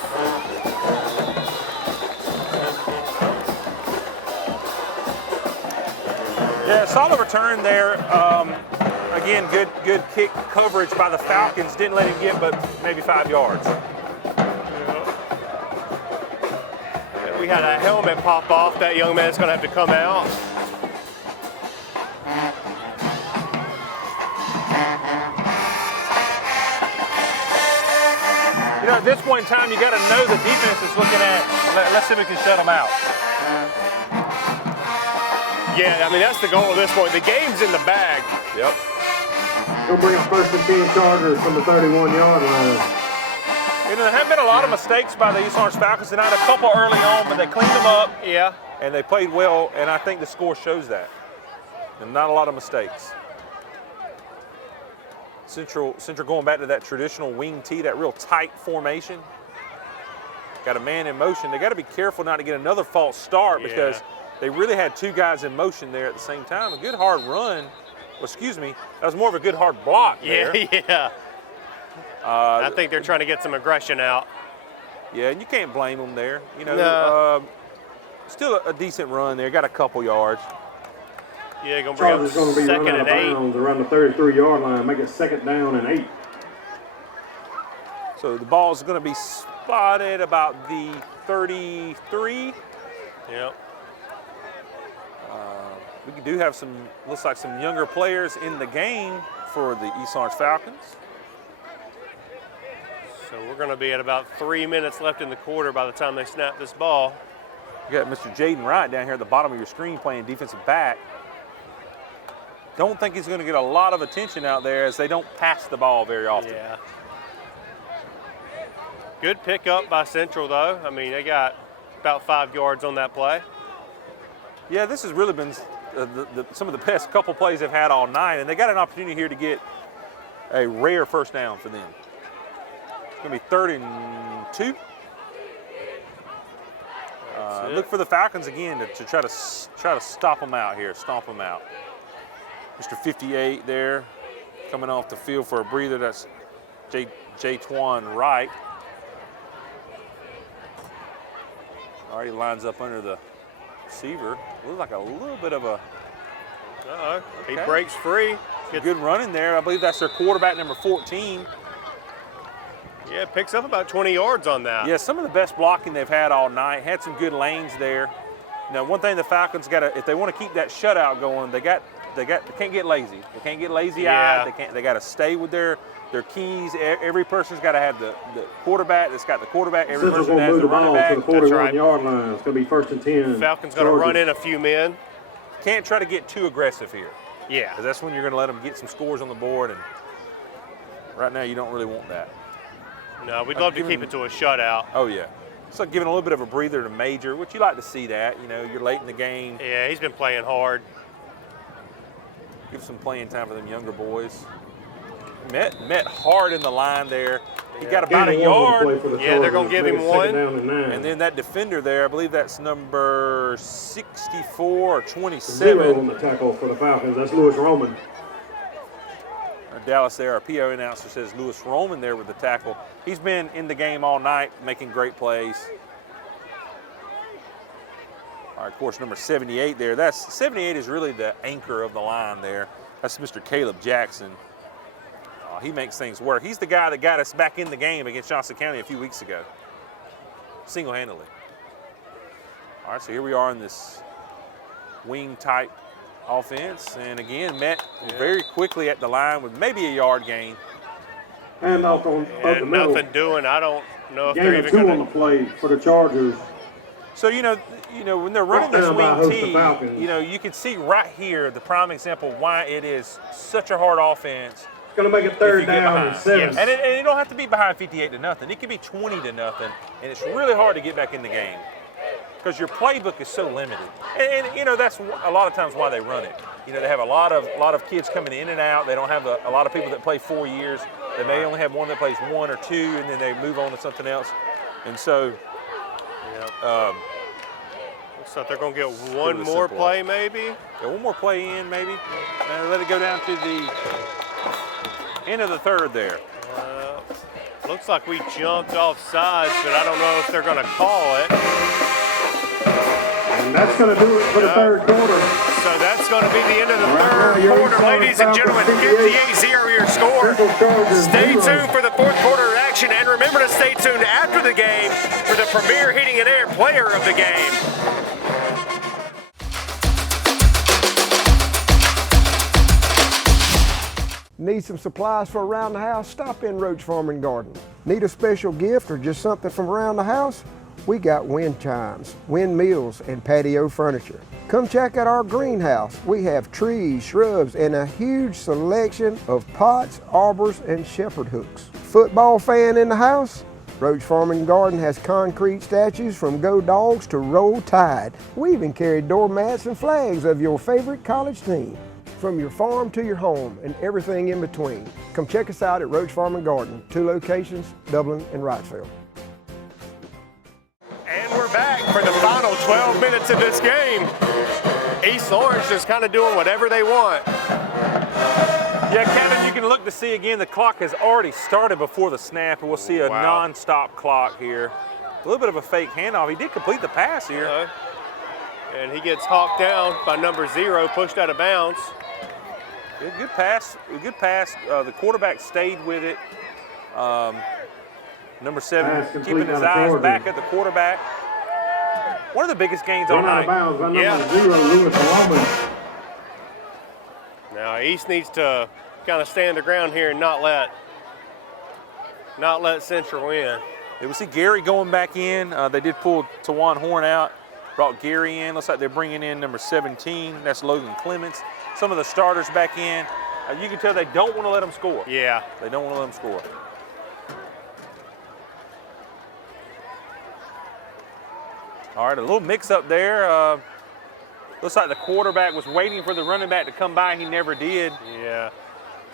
Yeah, solid return there. Again, good kick coverage by the Falcons. Didn't let him get but maybe 5 yards. We had a helmet pop off. That young man's going to have to come out. at this point in time, you got to know the defense is looking at. Let's see if we can shut them out. Yeah, I mean, that's the goal at this point. The game's in the bag. Yep. He'll bring up 1st and 10 Chargers from the 31-yard line. You know, there haven't been a lot of mistakes by the East Orange Falcons tonight. A couple early on, but they cleaned them up. Yeah. And they played well, and I think the score shows that. And not a lot of mistakes. Central going back to that traditional wing tee, that real tight formation. Got a man in motion. They got to be careful not to get another false start because they really had two guys in motion there at the same time. A good hard run. Well, excuse me, that was more of a good hard block there. Yeah. I think they're trying to get some aggression out. Yeah, and you can't blame them there. You know, still a decent run there. Got a couple yards. Yeah, going to bring up 2nd and 8. Around the 33-yard line, make it 2nd down and 8. So the ball is going to be spotted about the 33. Yep. We do have looks like some younger players in the game for the East Orange Falcons. So we're going to be at about 3 minutes left in the quarter by the time they snap this ball. You got Mr. Jaden Wright down here at the bottom of your screen playing defensive back. Don't think he's going to get a lot of attention out there as they don't pass the ball very often. Yeah. Good pickup by Central, though. I mean, they got about 5 yards on that play. Yeah, this has really been some of the best couple plays they've had all night, and they got an opportunity here to get a rare first down for them. It's going to be 3rd and 2. Look for the Falcons again to try to stop them out here, stomp them out. Mr. 58 there, coming off the field for a breather. That's J-Twan Wright. Already lines up under the receiver. Looks like a little bit of a. Okay. He breaks free. Good running there. I believe that's their quarterback, number 14. Yeah, picks up about 20 yards on that. Yeah, some of the best blocking they've had all night. Had some good lanes there. Now, one thing the Falcons got to, if they want to keep that shutout going, they can't get lazy. They can't get lazy-eyed. They got to stay with their keys. Every person's got to have the quarterback that's got the quarterback. Every person has the running back. To the 41-yard line. It's going to be 1st and 10. Falcons going to run in a few men. Can't try to get too aggressive here. Yeah. Because that's when you're going to let them get some scores on the board, and right now you don't really want that. No, we'd love to keep it to a shutout. Oh, yeah. It's like giving a little bit of a breather to Major, which you like to see that. You know, you're late in the game. Yeah, he's been playing hard. Give some playing time for them younger boys. Met hard in the line there. He got about a yard. Yeah, they're going to give him one. And then that defender there, I believe that's number 64 or 27. 0 on the tackle for the Falcons. That's Lewis Roman. Dallas there, our PO announcer says Lewis Roman there with the tackle. He's been in the game all night, making great plays. All right, of course, number 78 there. 78 is really the anchor of the line there. That's Mr. Caleb Jackson. He makes things work. He's the guy that got us back in the game against Johnson County a few weeks ago, single-handedly. All right, so here we are in this wing-type offense, and again, met very quickly at the line with maybe a yard gain. And off on the middle. Nothing doing. I don't know if Gain they're of even 2 going on the play for the Chargers. So you know when they're running this wing tee, you can see right here the prime example why it is such a hard offense. It's going to make it 3rd down and 7. Yes. And it don't have to be behind 58-0. It could be 20-0, and it's really hard to get back in the game because your playbook is so limited. And that's a lot of times why they run it. They have a lot of kids coming in and out. They don't have a lot of people that play 4 years. They may only have one that plays 1 or 2, and then they move on to something else. And so, looks like they're going to get one more play, maybe. Yeah, one more play in, maybe. And let it go down to the end of the 3rd there. Looks like we jumped off sides, but I don't know if they're going to call it. And that's going to do it for the 3rd quarter. So that's going to be the end of the 3rd quarter. Ladies and gentlemen, 58-0 your score. Stay tuned for the 4th quarter action, and remember to stay tuned after the game for the Premier Heating and Air player of the game. Need some supplies for around the house? Stop in Roach Farm and Garden. Need a special gift or just something from around the house? We got wind chimes, windmills, and patio furniture. Come check out our greenhouse. We have trees, shrubs, and a huge selection of pots, arbors, and shepherd hooks. Football fan in the house? Roach Farm and Garden has concrete statues from Go Dogs to Roll Tide. We even carry doormats and flags of your favorite college team. From your farm to your home and everything in between. Come check us out at Roach Farm and Garden, 2 locations, Dublin and Wrightsville. And we're back for the final 12 minutes of this game. East Lawrence just kind of doing whatever they want. Yeah, Kevin, you can look to see again the clock has already started before the snap, and we'll see a non-stop clock here. A little bit of a fake handoff. He did complete the pass here. And he gets hawked down by number 0, pushed out of bounds. Good pass. Good pass. The quarterback stayed with it. Number 7 keeping his eyes back at the quarterback. One of the biggest gains all night. Now East needs to kind of stand the ground here and not let Central in. We see Gary going back in. They did pull Tawan Horn out, brought Gary in. Looks like they're bringing in number 17. That's Logan Clements. Some of the starters back in. You can tell they don't want to let them score. Yeah. They don't want to let them score. All right, a little mix up there. Looks like the quarterback was waiting for the running back to come by. He never did. Yeah.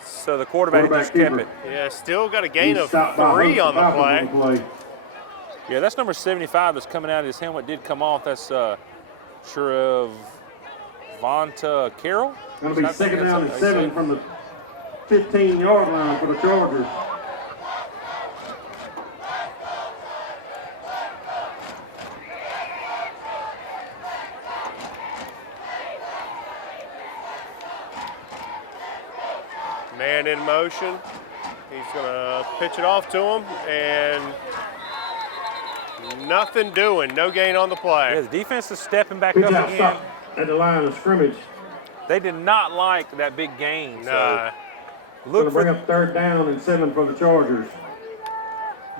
So the quarterback just kept it. Yeah, still got a gain of 3 on the play. Yeah, that's number 75 that's coming out. His helmet did come off. That's Sherevonta Carroll. Going to be 2nd down and 7 from the 15-yard line for the Chargers. Man in motion. He's going to pitch it off to him, and nothing doing. No gain on the play. Yeah, the defense is stepping back up again. At the line of scrimmage. They did not like that big gain. Nah. So look for bring up 3rd down and 7 for the Chargers.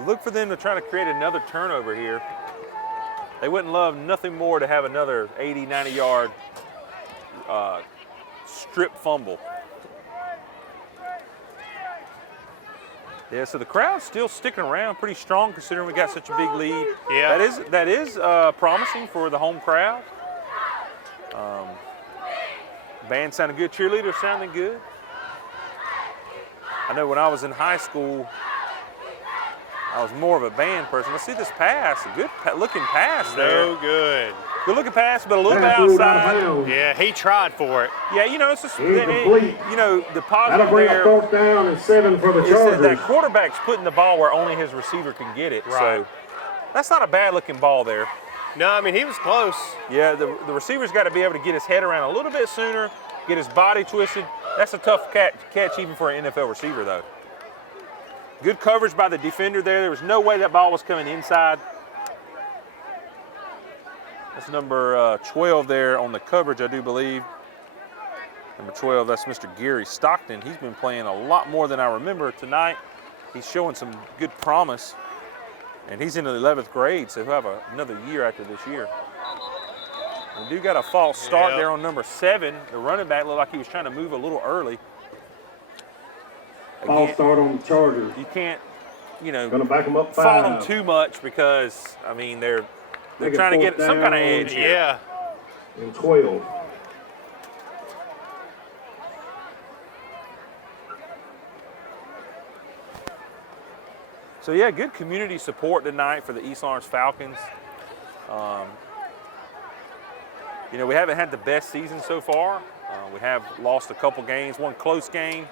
Look for them to try to create another turnover here. They wouldn't love nothing more to have another 80, 90-yard strip fumble. Yeah, so the crowd's still sticking around pretty strong considering we got such a big lead. Yeah. That is promising for the home crowd. Band sounded good, cheerleaders sounding good. I know when I was in high school, I was more of a band person. Let's see this pass, a good looking pass there. No good. Good looking pass, but a little bit outside. Yeah, he tried for it. Yeah, you know, it's just, you know, the positive That'll bring there. up 4th down and 7 for the Chargers. That quarterback's putting the ball where only his receiver can get it. Right. So that's not a bad looking ball there. No, I mean, he was close. Yeah, the receiver's got to be able to get his head around a little bit sooner, get his body twisted. That's a tough catch even for an NFL receiver, though. Good coverage by the defender there. There was no way that ball was coming inside. That's number 12 there on the coverage, I do believe. Number 12, that's Mr. Gary Stockton. He's been playing a lot more than I remember tonight. He's showing some good promise. And he's in the 11th grade, so he'll have another year after this year. We do got a false start there on number 7. The running back looked like he was trying to move a little early. False start on the Chargers. You can't, you know, Gonna back them up fault 5. them too much because, I mean, they're trying to get some kind of edge here. Yeah. And 12. So yeah, good community support tonight for the East Lawrence Falcons. You know, we haven't had the best season so far. We have lost a couple games, one close game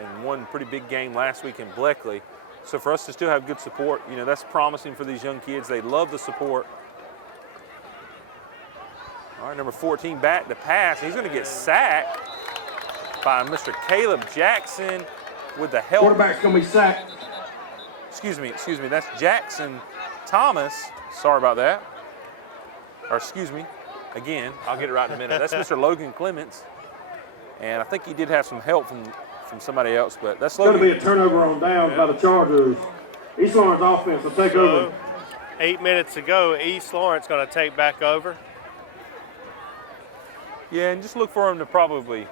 and one pretty big game last week in Bleckley. So for us to still have good support, you know, that's promising for these young kids. They love the support. All right, number 14 back to pass. He's going to get sacked by Mr. Caleb Jackson with the help. Quarterback's going to be sacked. Excuse me, that's Jackson Thomas. Sorry about that. Or excuse me, again, I'll get it right in a minute. That's Mr. Logan Clements. And I think he did have some help from somebody else, but that's It's going to Logan. be a turnover on downs by the Chargers. East Lawrence offense will take over. 8 minutes to go. East Lawrence going to take back over. Yeah, and just look for him to probably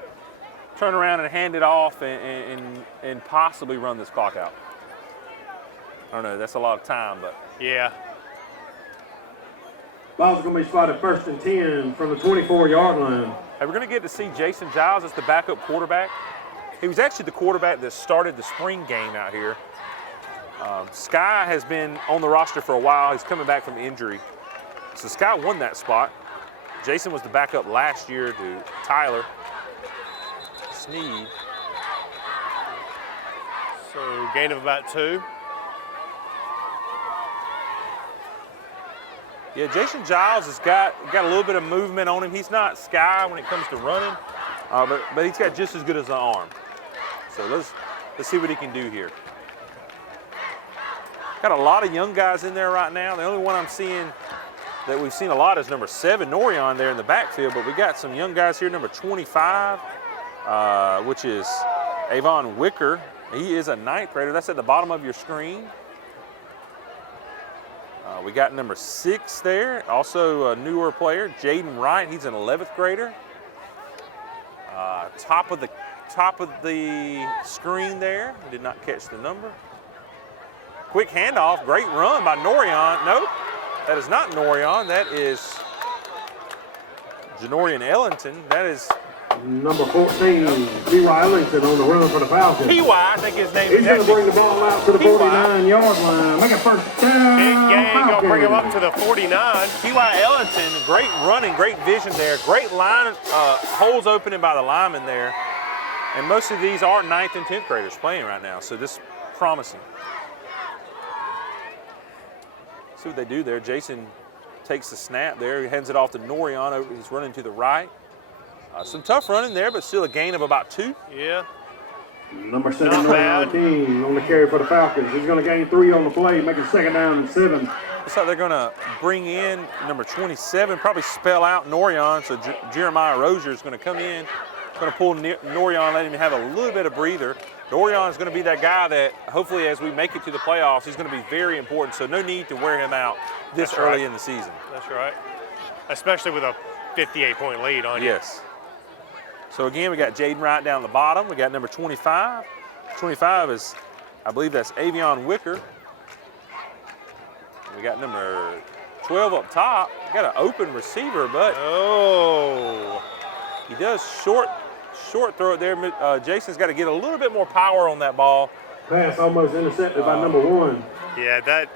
turn around and hand it off and possibly run this clock out. I don't know, that's a lot of time, but. Yeah. Ball's going to be spotted 1st and 10 from the 24-yard line. Hey, we're going to get to see Jason Giles as the backup quarterback. He was actually the quarterback that started the spring game out here. Sky has been on the roster for a while. He's coming back from injury. So Sky won that spot. Jason was the backup last year to Tyler Sneed. So gain of about 2. Yeah, Jason Giles has got a little bit of movement on him. He's not Sky when it comes to running, but he's got just as good as an arm. So let's see what he can do here. Got a lot of young guys in there right now. The only one I'm seeing that we've seen a lot is number 7, Norion, there in the backfield, but we got some young guys here. Number 25, which is Avon Wicker. He is a 9th grader. That's at the bottom of your screen. We got number 6 there, also a newer player, Jaden Wright. He's an 11th grader. Top of the screen there. Did not catch the number. Quick handoff, great run by Norion. Nope, that is not Norion. That is Janorian Ellington. That is number 14, P.Y. Ellington on the run for the Falcons. P.Y., I think his name He's is going to bring the ball out to the 49-yard line. Make a 1st down. Big gain, going to bring him up to the 49. P.Y. Ellington, great running, great vision there. Great line, holes opening by the lineman there. And most of these are 9th and 10th graders playing right now, so this is promising. See what they do there. Jason takes the snap there. He hands it off to Norion. He's running to the right. Some tough running there, but still a gain of about 2. Yeah. Number 7, Norion on the carry for the Falcons. He's going to gain 3 on the play, making 2nd down and 7. Looks like they're going to bring in number 27, probably spell out Norion. So Jeremiah Rozier is going to come in, going to pull Norion, let him have a little bit of breather. Norion is going to be that guy that hopefully as we make it to the playoffs, he's going to be very important. So no need to wear him out this early in the season. That's right. Especially with a 58-point lead on you. Yes. So again, we got Jaden Wright down the bottom. We got number 25. 25 is, I believe that's Avion Wicker. We got number 12 up top. We got an open receiver, but he does short throw it there. Jason's got to get a little bit more power on that ball. Pass almost intercepted by number 1. Yeah, that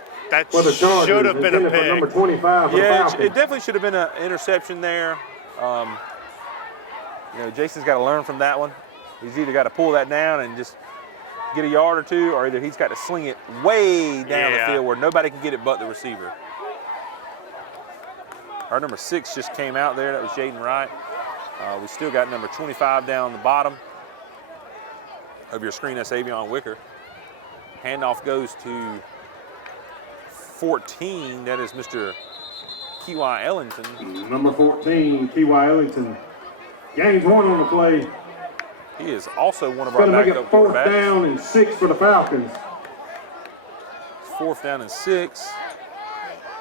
should have been a pick. Number 25 yeah, it definitely should have been an interception there. Jason's got to learn from that one. He's either got to pull that down and just get a yard or 2, or either he's got to sling it way down the field where nobody can get it but the receiver. Our number 6 just came out there. That was Jaden Wright. We still got number 25 down the bottom of your screen. That's Avion Wicker. Handoff goes to 14. That is Mr. P.Y. Ellington. Number 14, P.Y. Ellington. Gains 1 on the play. He is also one of our backup quarterbacks. Going to make it 4th quarterbacks. down and 6 for the Falcons. 4th down and 6.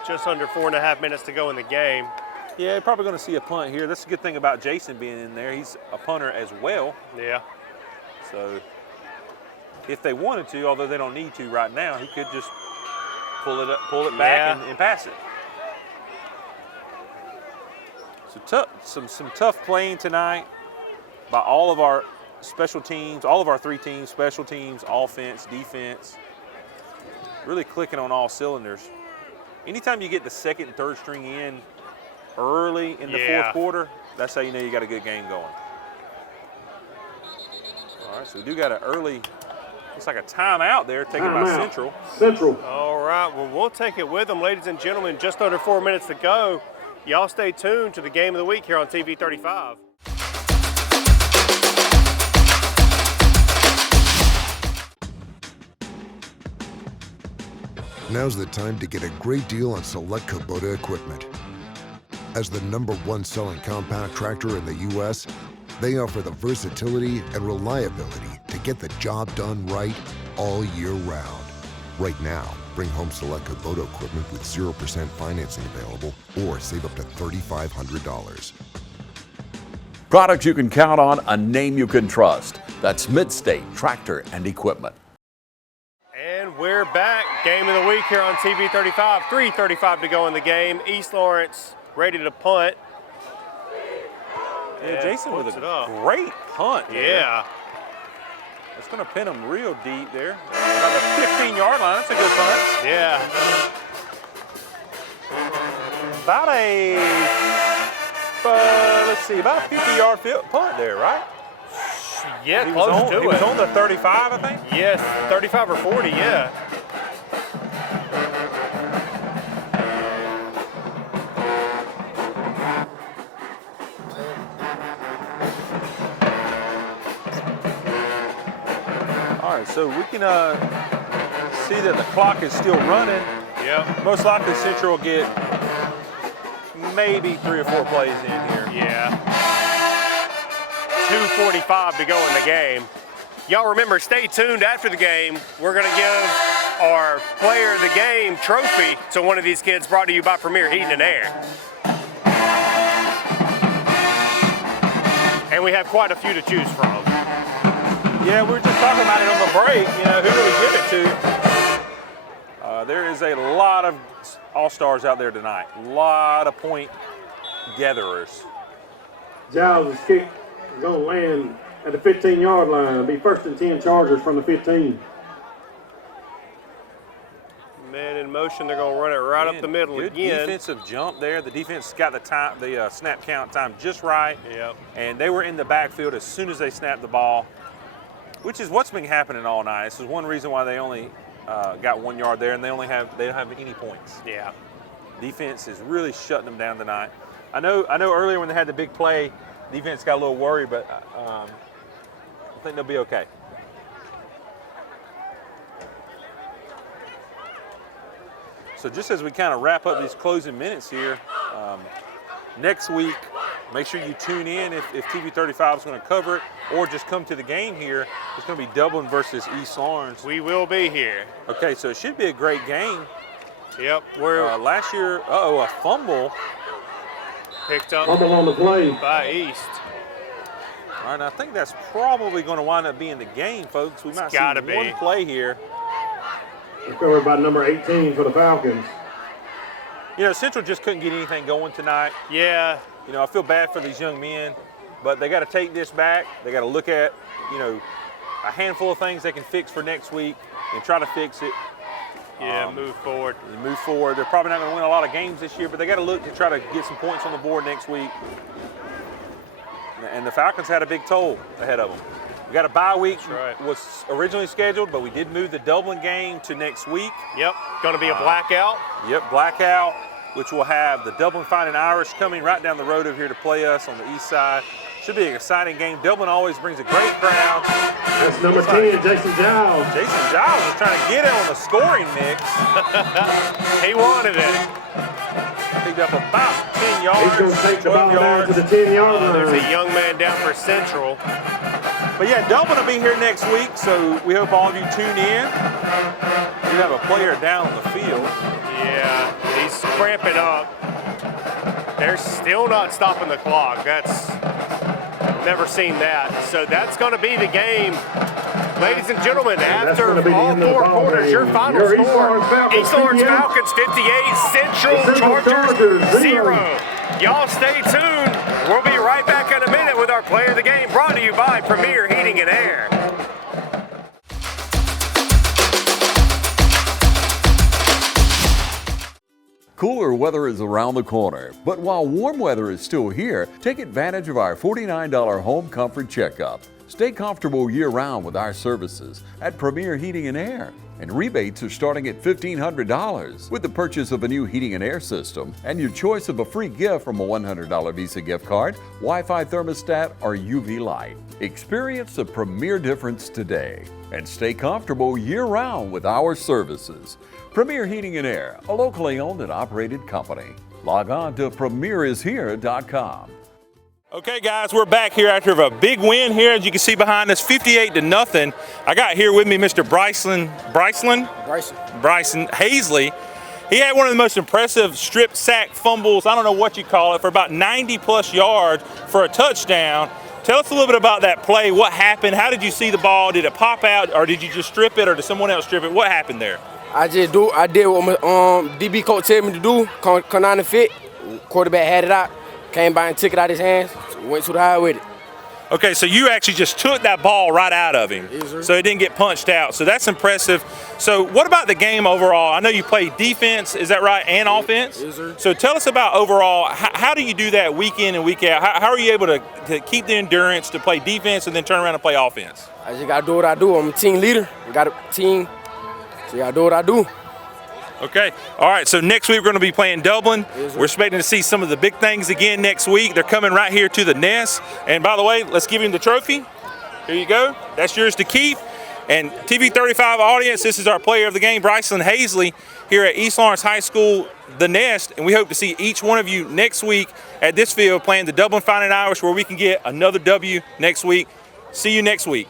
Just under 4.5 minutes to go in the game. Yeah, you're probably going to see a punt here. That's a good thing about Jason being in there. He's a punter as well. Yeah. So if they wanted to, although they don't need to right now, he could just pull it back and pass it. So some tough playing tonight by all of our special teams, all of our 3 teams, special teams, offense, defense, really clicking on all cylinders. Anytime you get the 2nd and 3rd string in early in the 4th quarter, that's how you know you got a good game going. All right, so we do got an early, looks like a timeout there taken by Central. All right, well, we'll take it with them, ladies and gentlemen. Just under 4 minutes to go. Y'all stay tuned to the game of the week here on TV 35. Now's the time to get a great deal on select Kubota equipment. As the #1 selling compact tractor in the U.S., They offer the versatility and reliability to get the job done right all year round. Right now, bring home select Kubota equipment with 0% financing available or save up to $3,500. Products you can count on, a name you can trust. That's Midstate Tractor and Equipment. And we're back. Game of the week here on TV 35. 3:35 to go in the game. East Lawrence ready to punt. Yeah, Jason with a great punt there. Yeah. It's going to pin them real deep there. About the 15-yard line. That's a good punt. Yeah. About a, let's see, about a 50-yard punt there, right? Yeah, close to it. He was on the 35, I think? Yes, 35 or 40, yeah. All right, so we can see that the clock is still running. Yeah. Most likely Central will get maybe 3 or 4 plays in here. Yeah. 2:45 to go in the game. Y'all remember, stay tuned after the game. We're going to give our player of the game trophy to one of these kids, brought to you by Premier Heating and Air. And we have quite a few to choose from. Yeah, we were just talking about it on the break, you know, who do we give it to? There is a lot of all-stars out there tonight. A lot of point gatherers. Giles' kick is going to land at the 15-yard line. It'll be 1st and 10 Chargers from the 15. Man in motion, they're going to run it right up the middle good again. Defensive jump there. The defense got the time, the snap count time just right. Yep. And they were in the backfield as soon as they snapped the ball, which is what's been happening all night. This is one reason why they only got 1 yard there, and they don't have any points. Yeah. Defense is really shutting them down tonight. I know earlier when they had the big play, defense got a little worried, but I think they'll be okay. So just as we kind of wrap up these closing minutes here, next week, make sure you tune in if TV 35 is going to cover it, or just come to the game here. It's going to be Dublin versus East Lawrence. We will be here. Okay, so it should be a great game. Yep. Last year, a fumble. Picked up Fumble on the play by East. All right, I think that's probably going to wind up being the game, folks. We might see one play here. Recovered by number 18 for the Falcons. You know, Central just couldn't get anything going tonight. Yeah. You know, I feel bad for these young men, but they got to take this back. They got to look at, you know, a handful of things they can fix for next week and try to fix it. Yeah, move forward. Move forward. They're probably not going to win a lot of games this year, but they got to look to try to get some points on the board next week. And the Falcons had a big toll ahead of them. We got a bye week. That's right. Was originally scheduled, but we did move the Dublin game to next week. Yep, going to be a blackout. Yep, blackout, which will have the Dublin Fighting Irish coming right down the road over here to play us on the east side. Should be an exciting game. Dublin always brings a great crowd. That's number 10, Jason Giles. Jason Giles is trying to get it on the scoring mix. He wanted it. Picked up about 10 yards. He's going to take the ball down to the 10-yard line. There's a young man down for Central. But yeah, Dublin will be here next week, so we hope all of you tune in. We have a player down on the field. Yeah, he's cramping up. They're still not stopping the clock. That's never seen that. So that's going to be the game. Ladies and gentlemen, after all 4 quarters, your final score, East Lawrence Falcons 58, Central Chargers 0. Y'all stay tuned. We'll be right back in a minute with our player of the game, brought to you by Premier Heating and Air. Cooler weather is around the corner, but while warm weather is still here, take advantage of our $49 home comfort checkup. Stay comfortable year-round with our services at Premier Heating and Air. And rebates are starting at $1,500 with the purchase of a new heating and air system and your choice of a free gift from a $100 Visa gift card, Wi-Fi thermostat, or UV light. Experience the Premier difference today and stay comfortable year-round with our services. Premier Heating and Air, a locally owned and operated company. Log on to premierishere.com. Okay, guys, we're back here after a big win here, as you can see behind us, 58-0. I got here with me Mr. Bryson Hazley. He had one of the most impressive strip sack fumbles, I don't know what you call it, for about 90-plus yards for a touchdown. Tell us a little bit about that play. What happened? How did you see the ball? Did it pop out, or did you just strip it, or did someone else strip it? What happened there? I did what my DB coach told me to do. Come down and fit. Quarterback had it out. Came by and took it out of his hands. Went too high with it. Okay, so you actually just took that ball right out of him. Yes, sir. So it didn't get punched out. So that's impressive. So what about the game overall? I know you play defense, is that right, and offense? Yes, sir. So tell us about overall, how do you do that week in and week out? How are you able to keep the endurance to play defense and then turn around and play offense? I just got to do what I do. I'm a team leader. I got a team, so I got to do what I do. Okay. All right. So next week we're going to be playing Dublin. Yes, we're expecting to see some of the big things again next week. They're coming right here to the nest. And by the way, let's give him the trophy. Here you go. That's yours to keep. And TV 35 audience, this is our player of the game, Bryson Hazley, here at East Lawrence High School, the Nest. And we hope to see each one of you next week at this field playing the Dublin Fighting Irish, where we can get another W next week. See you next week.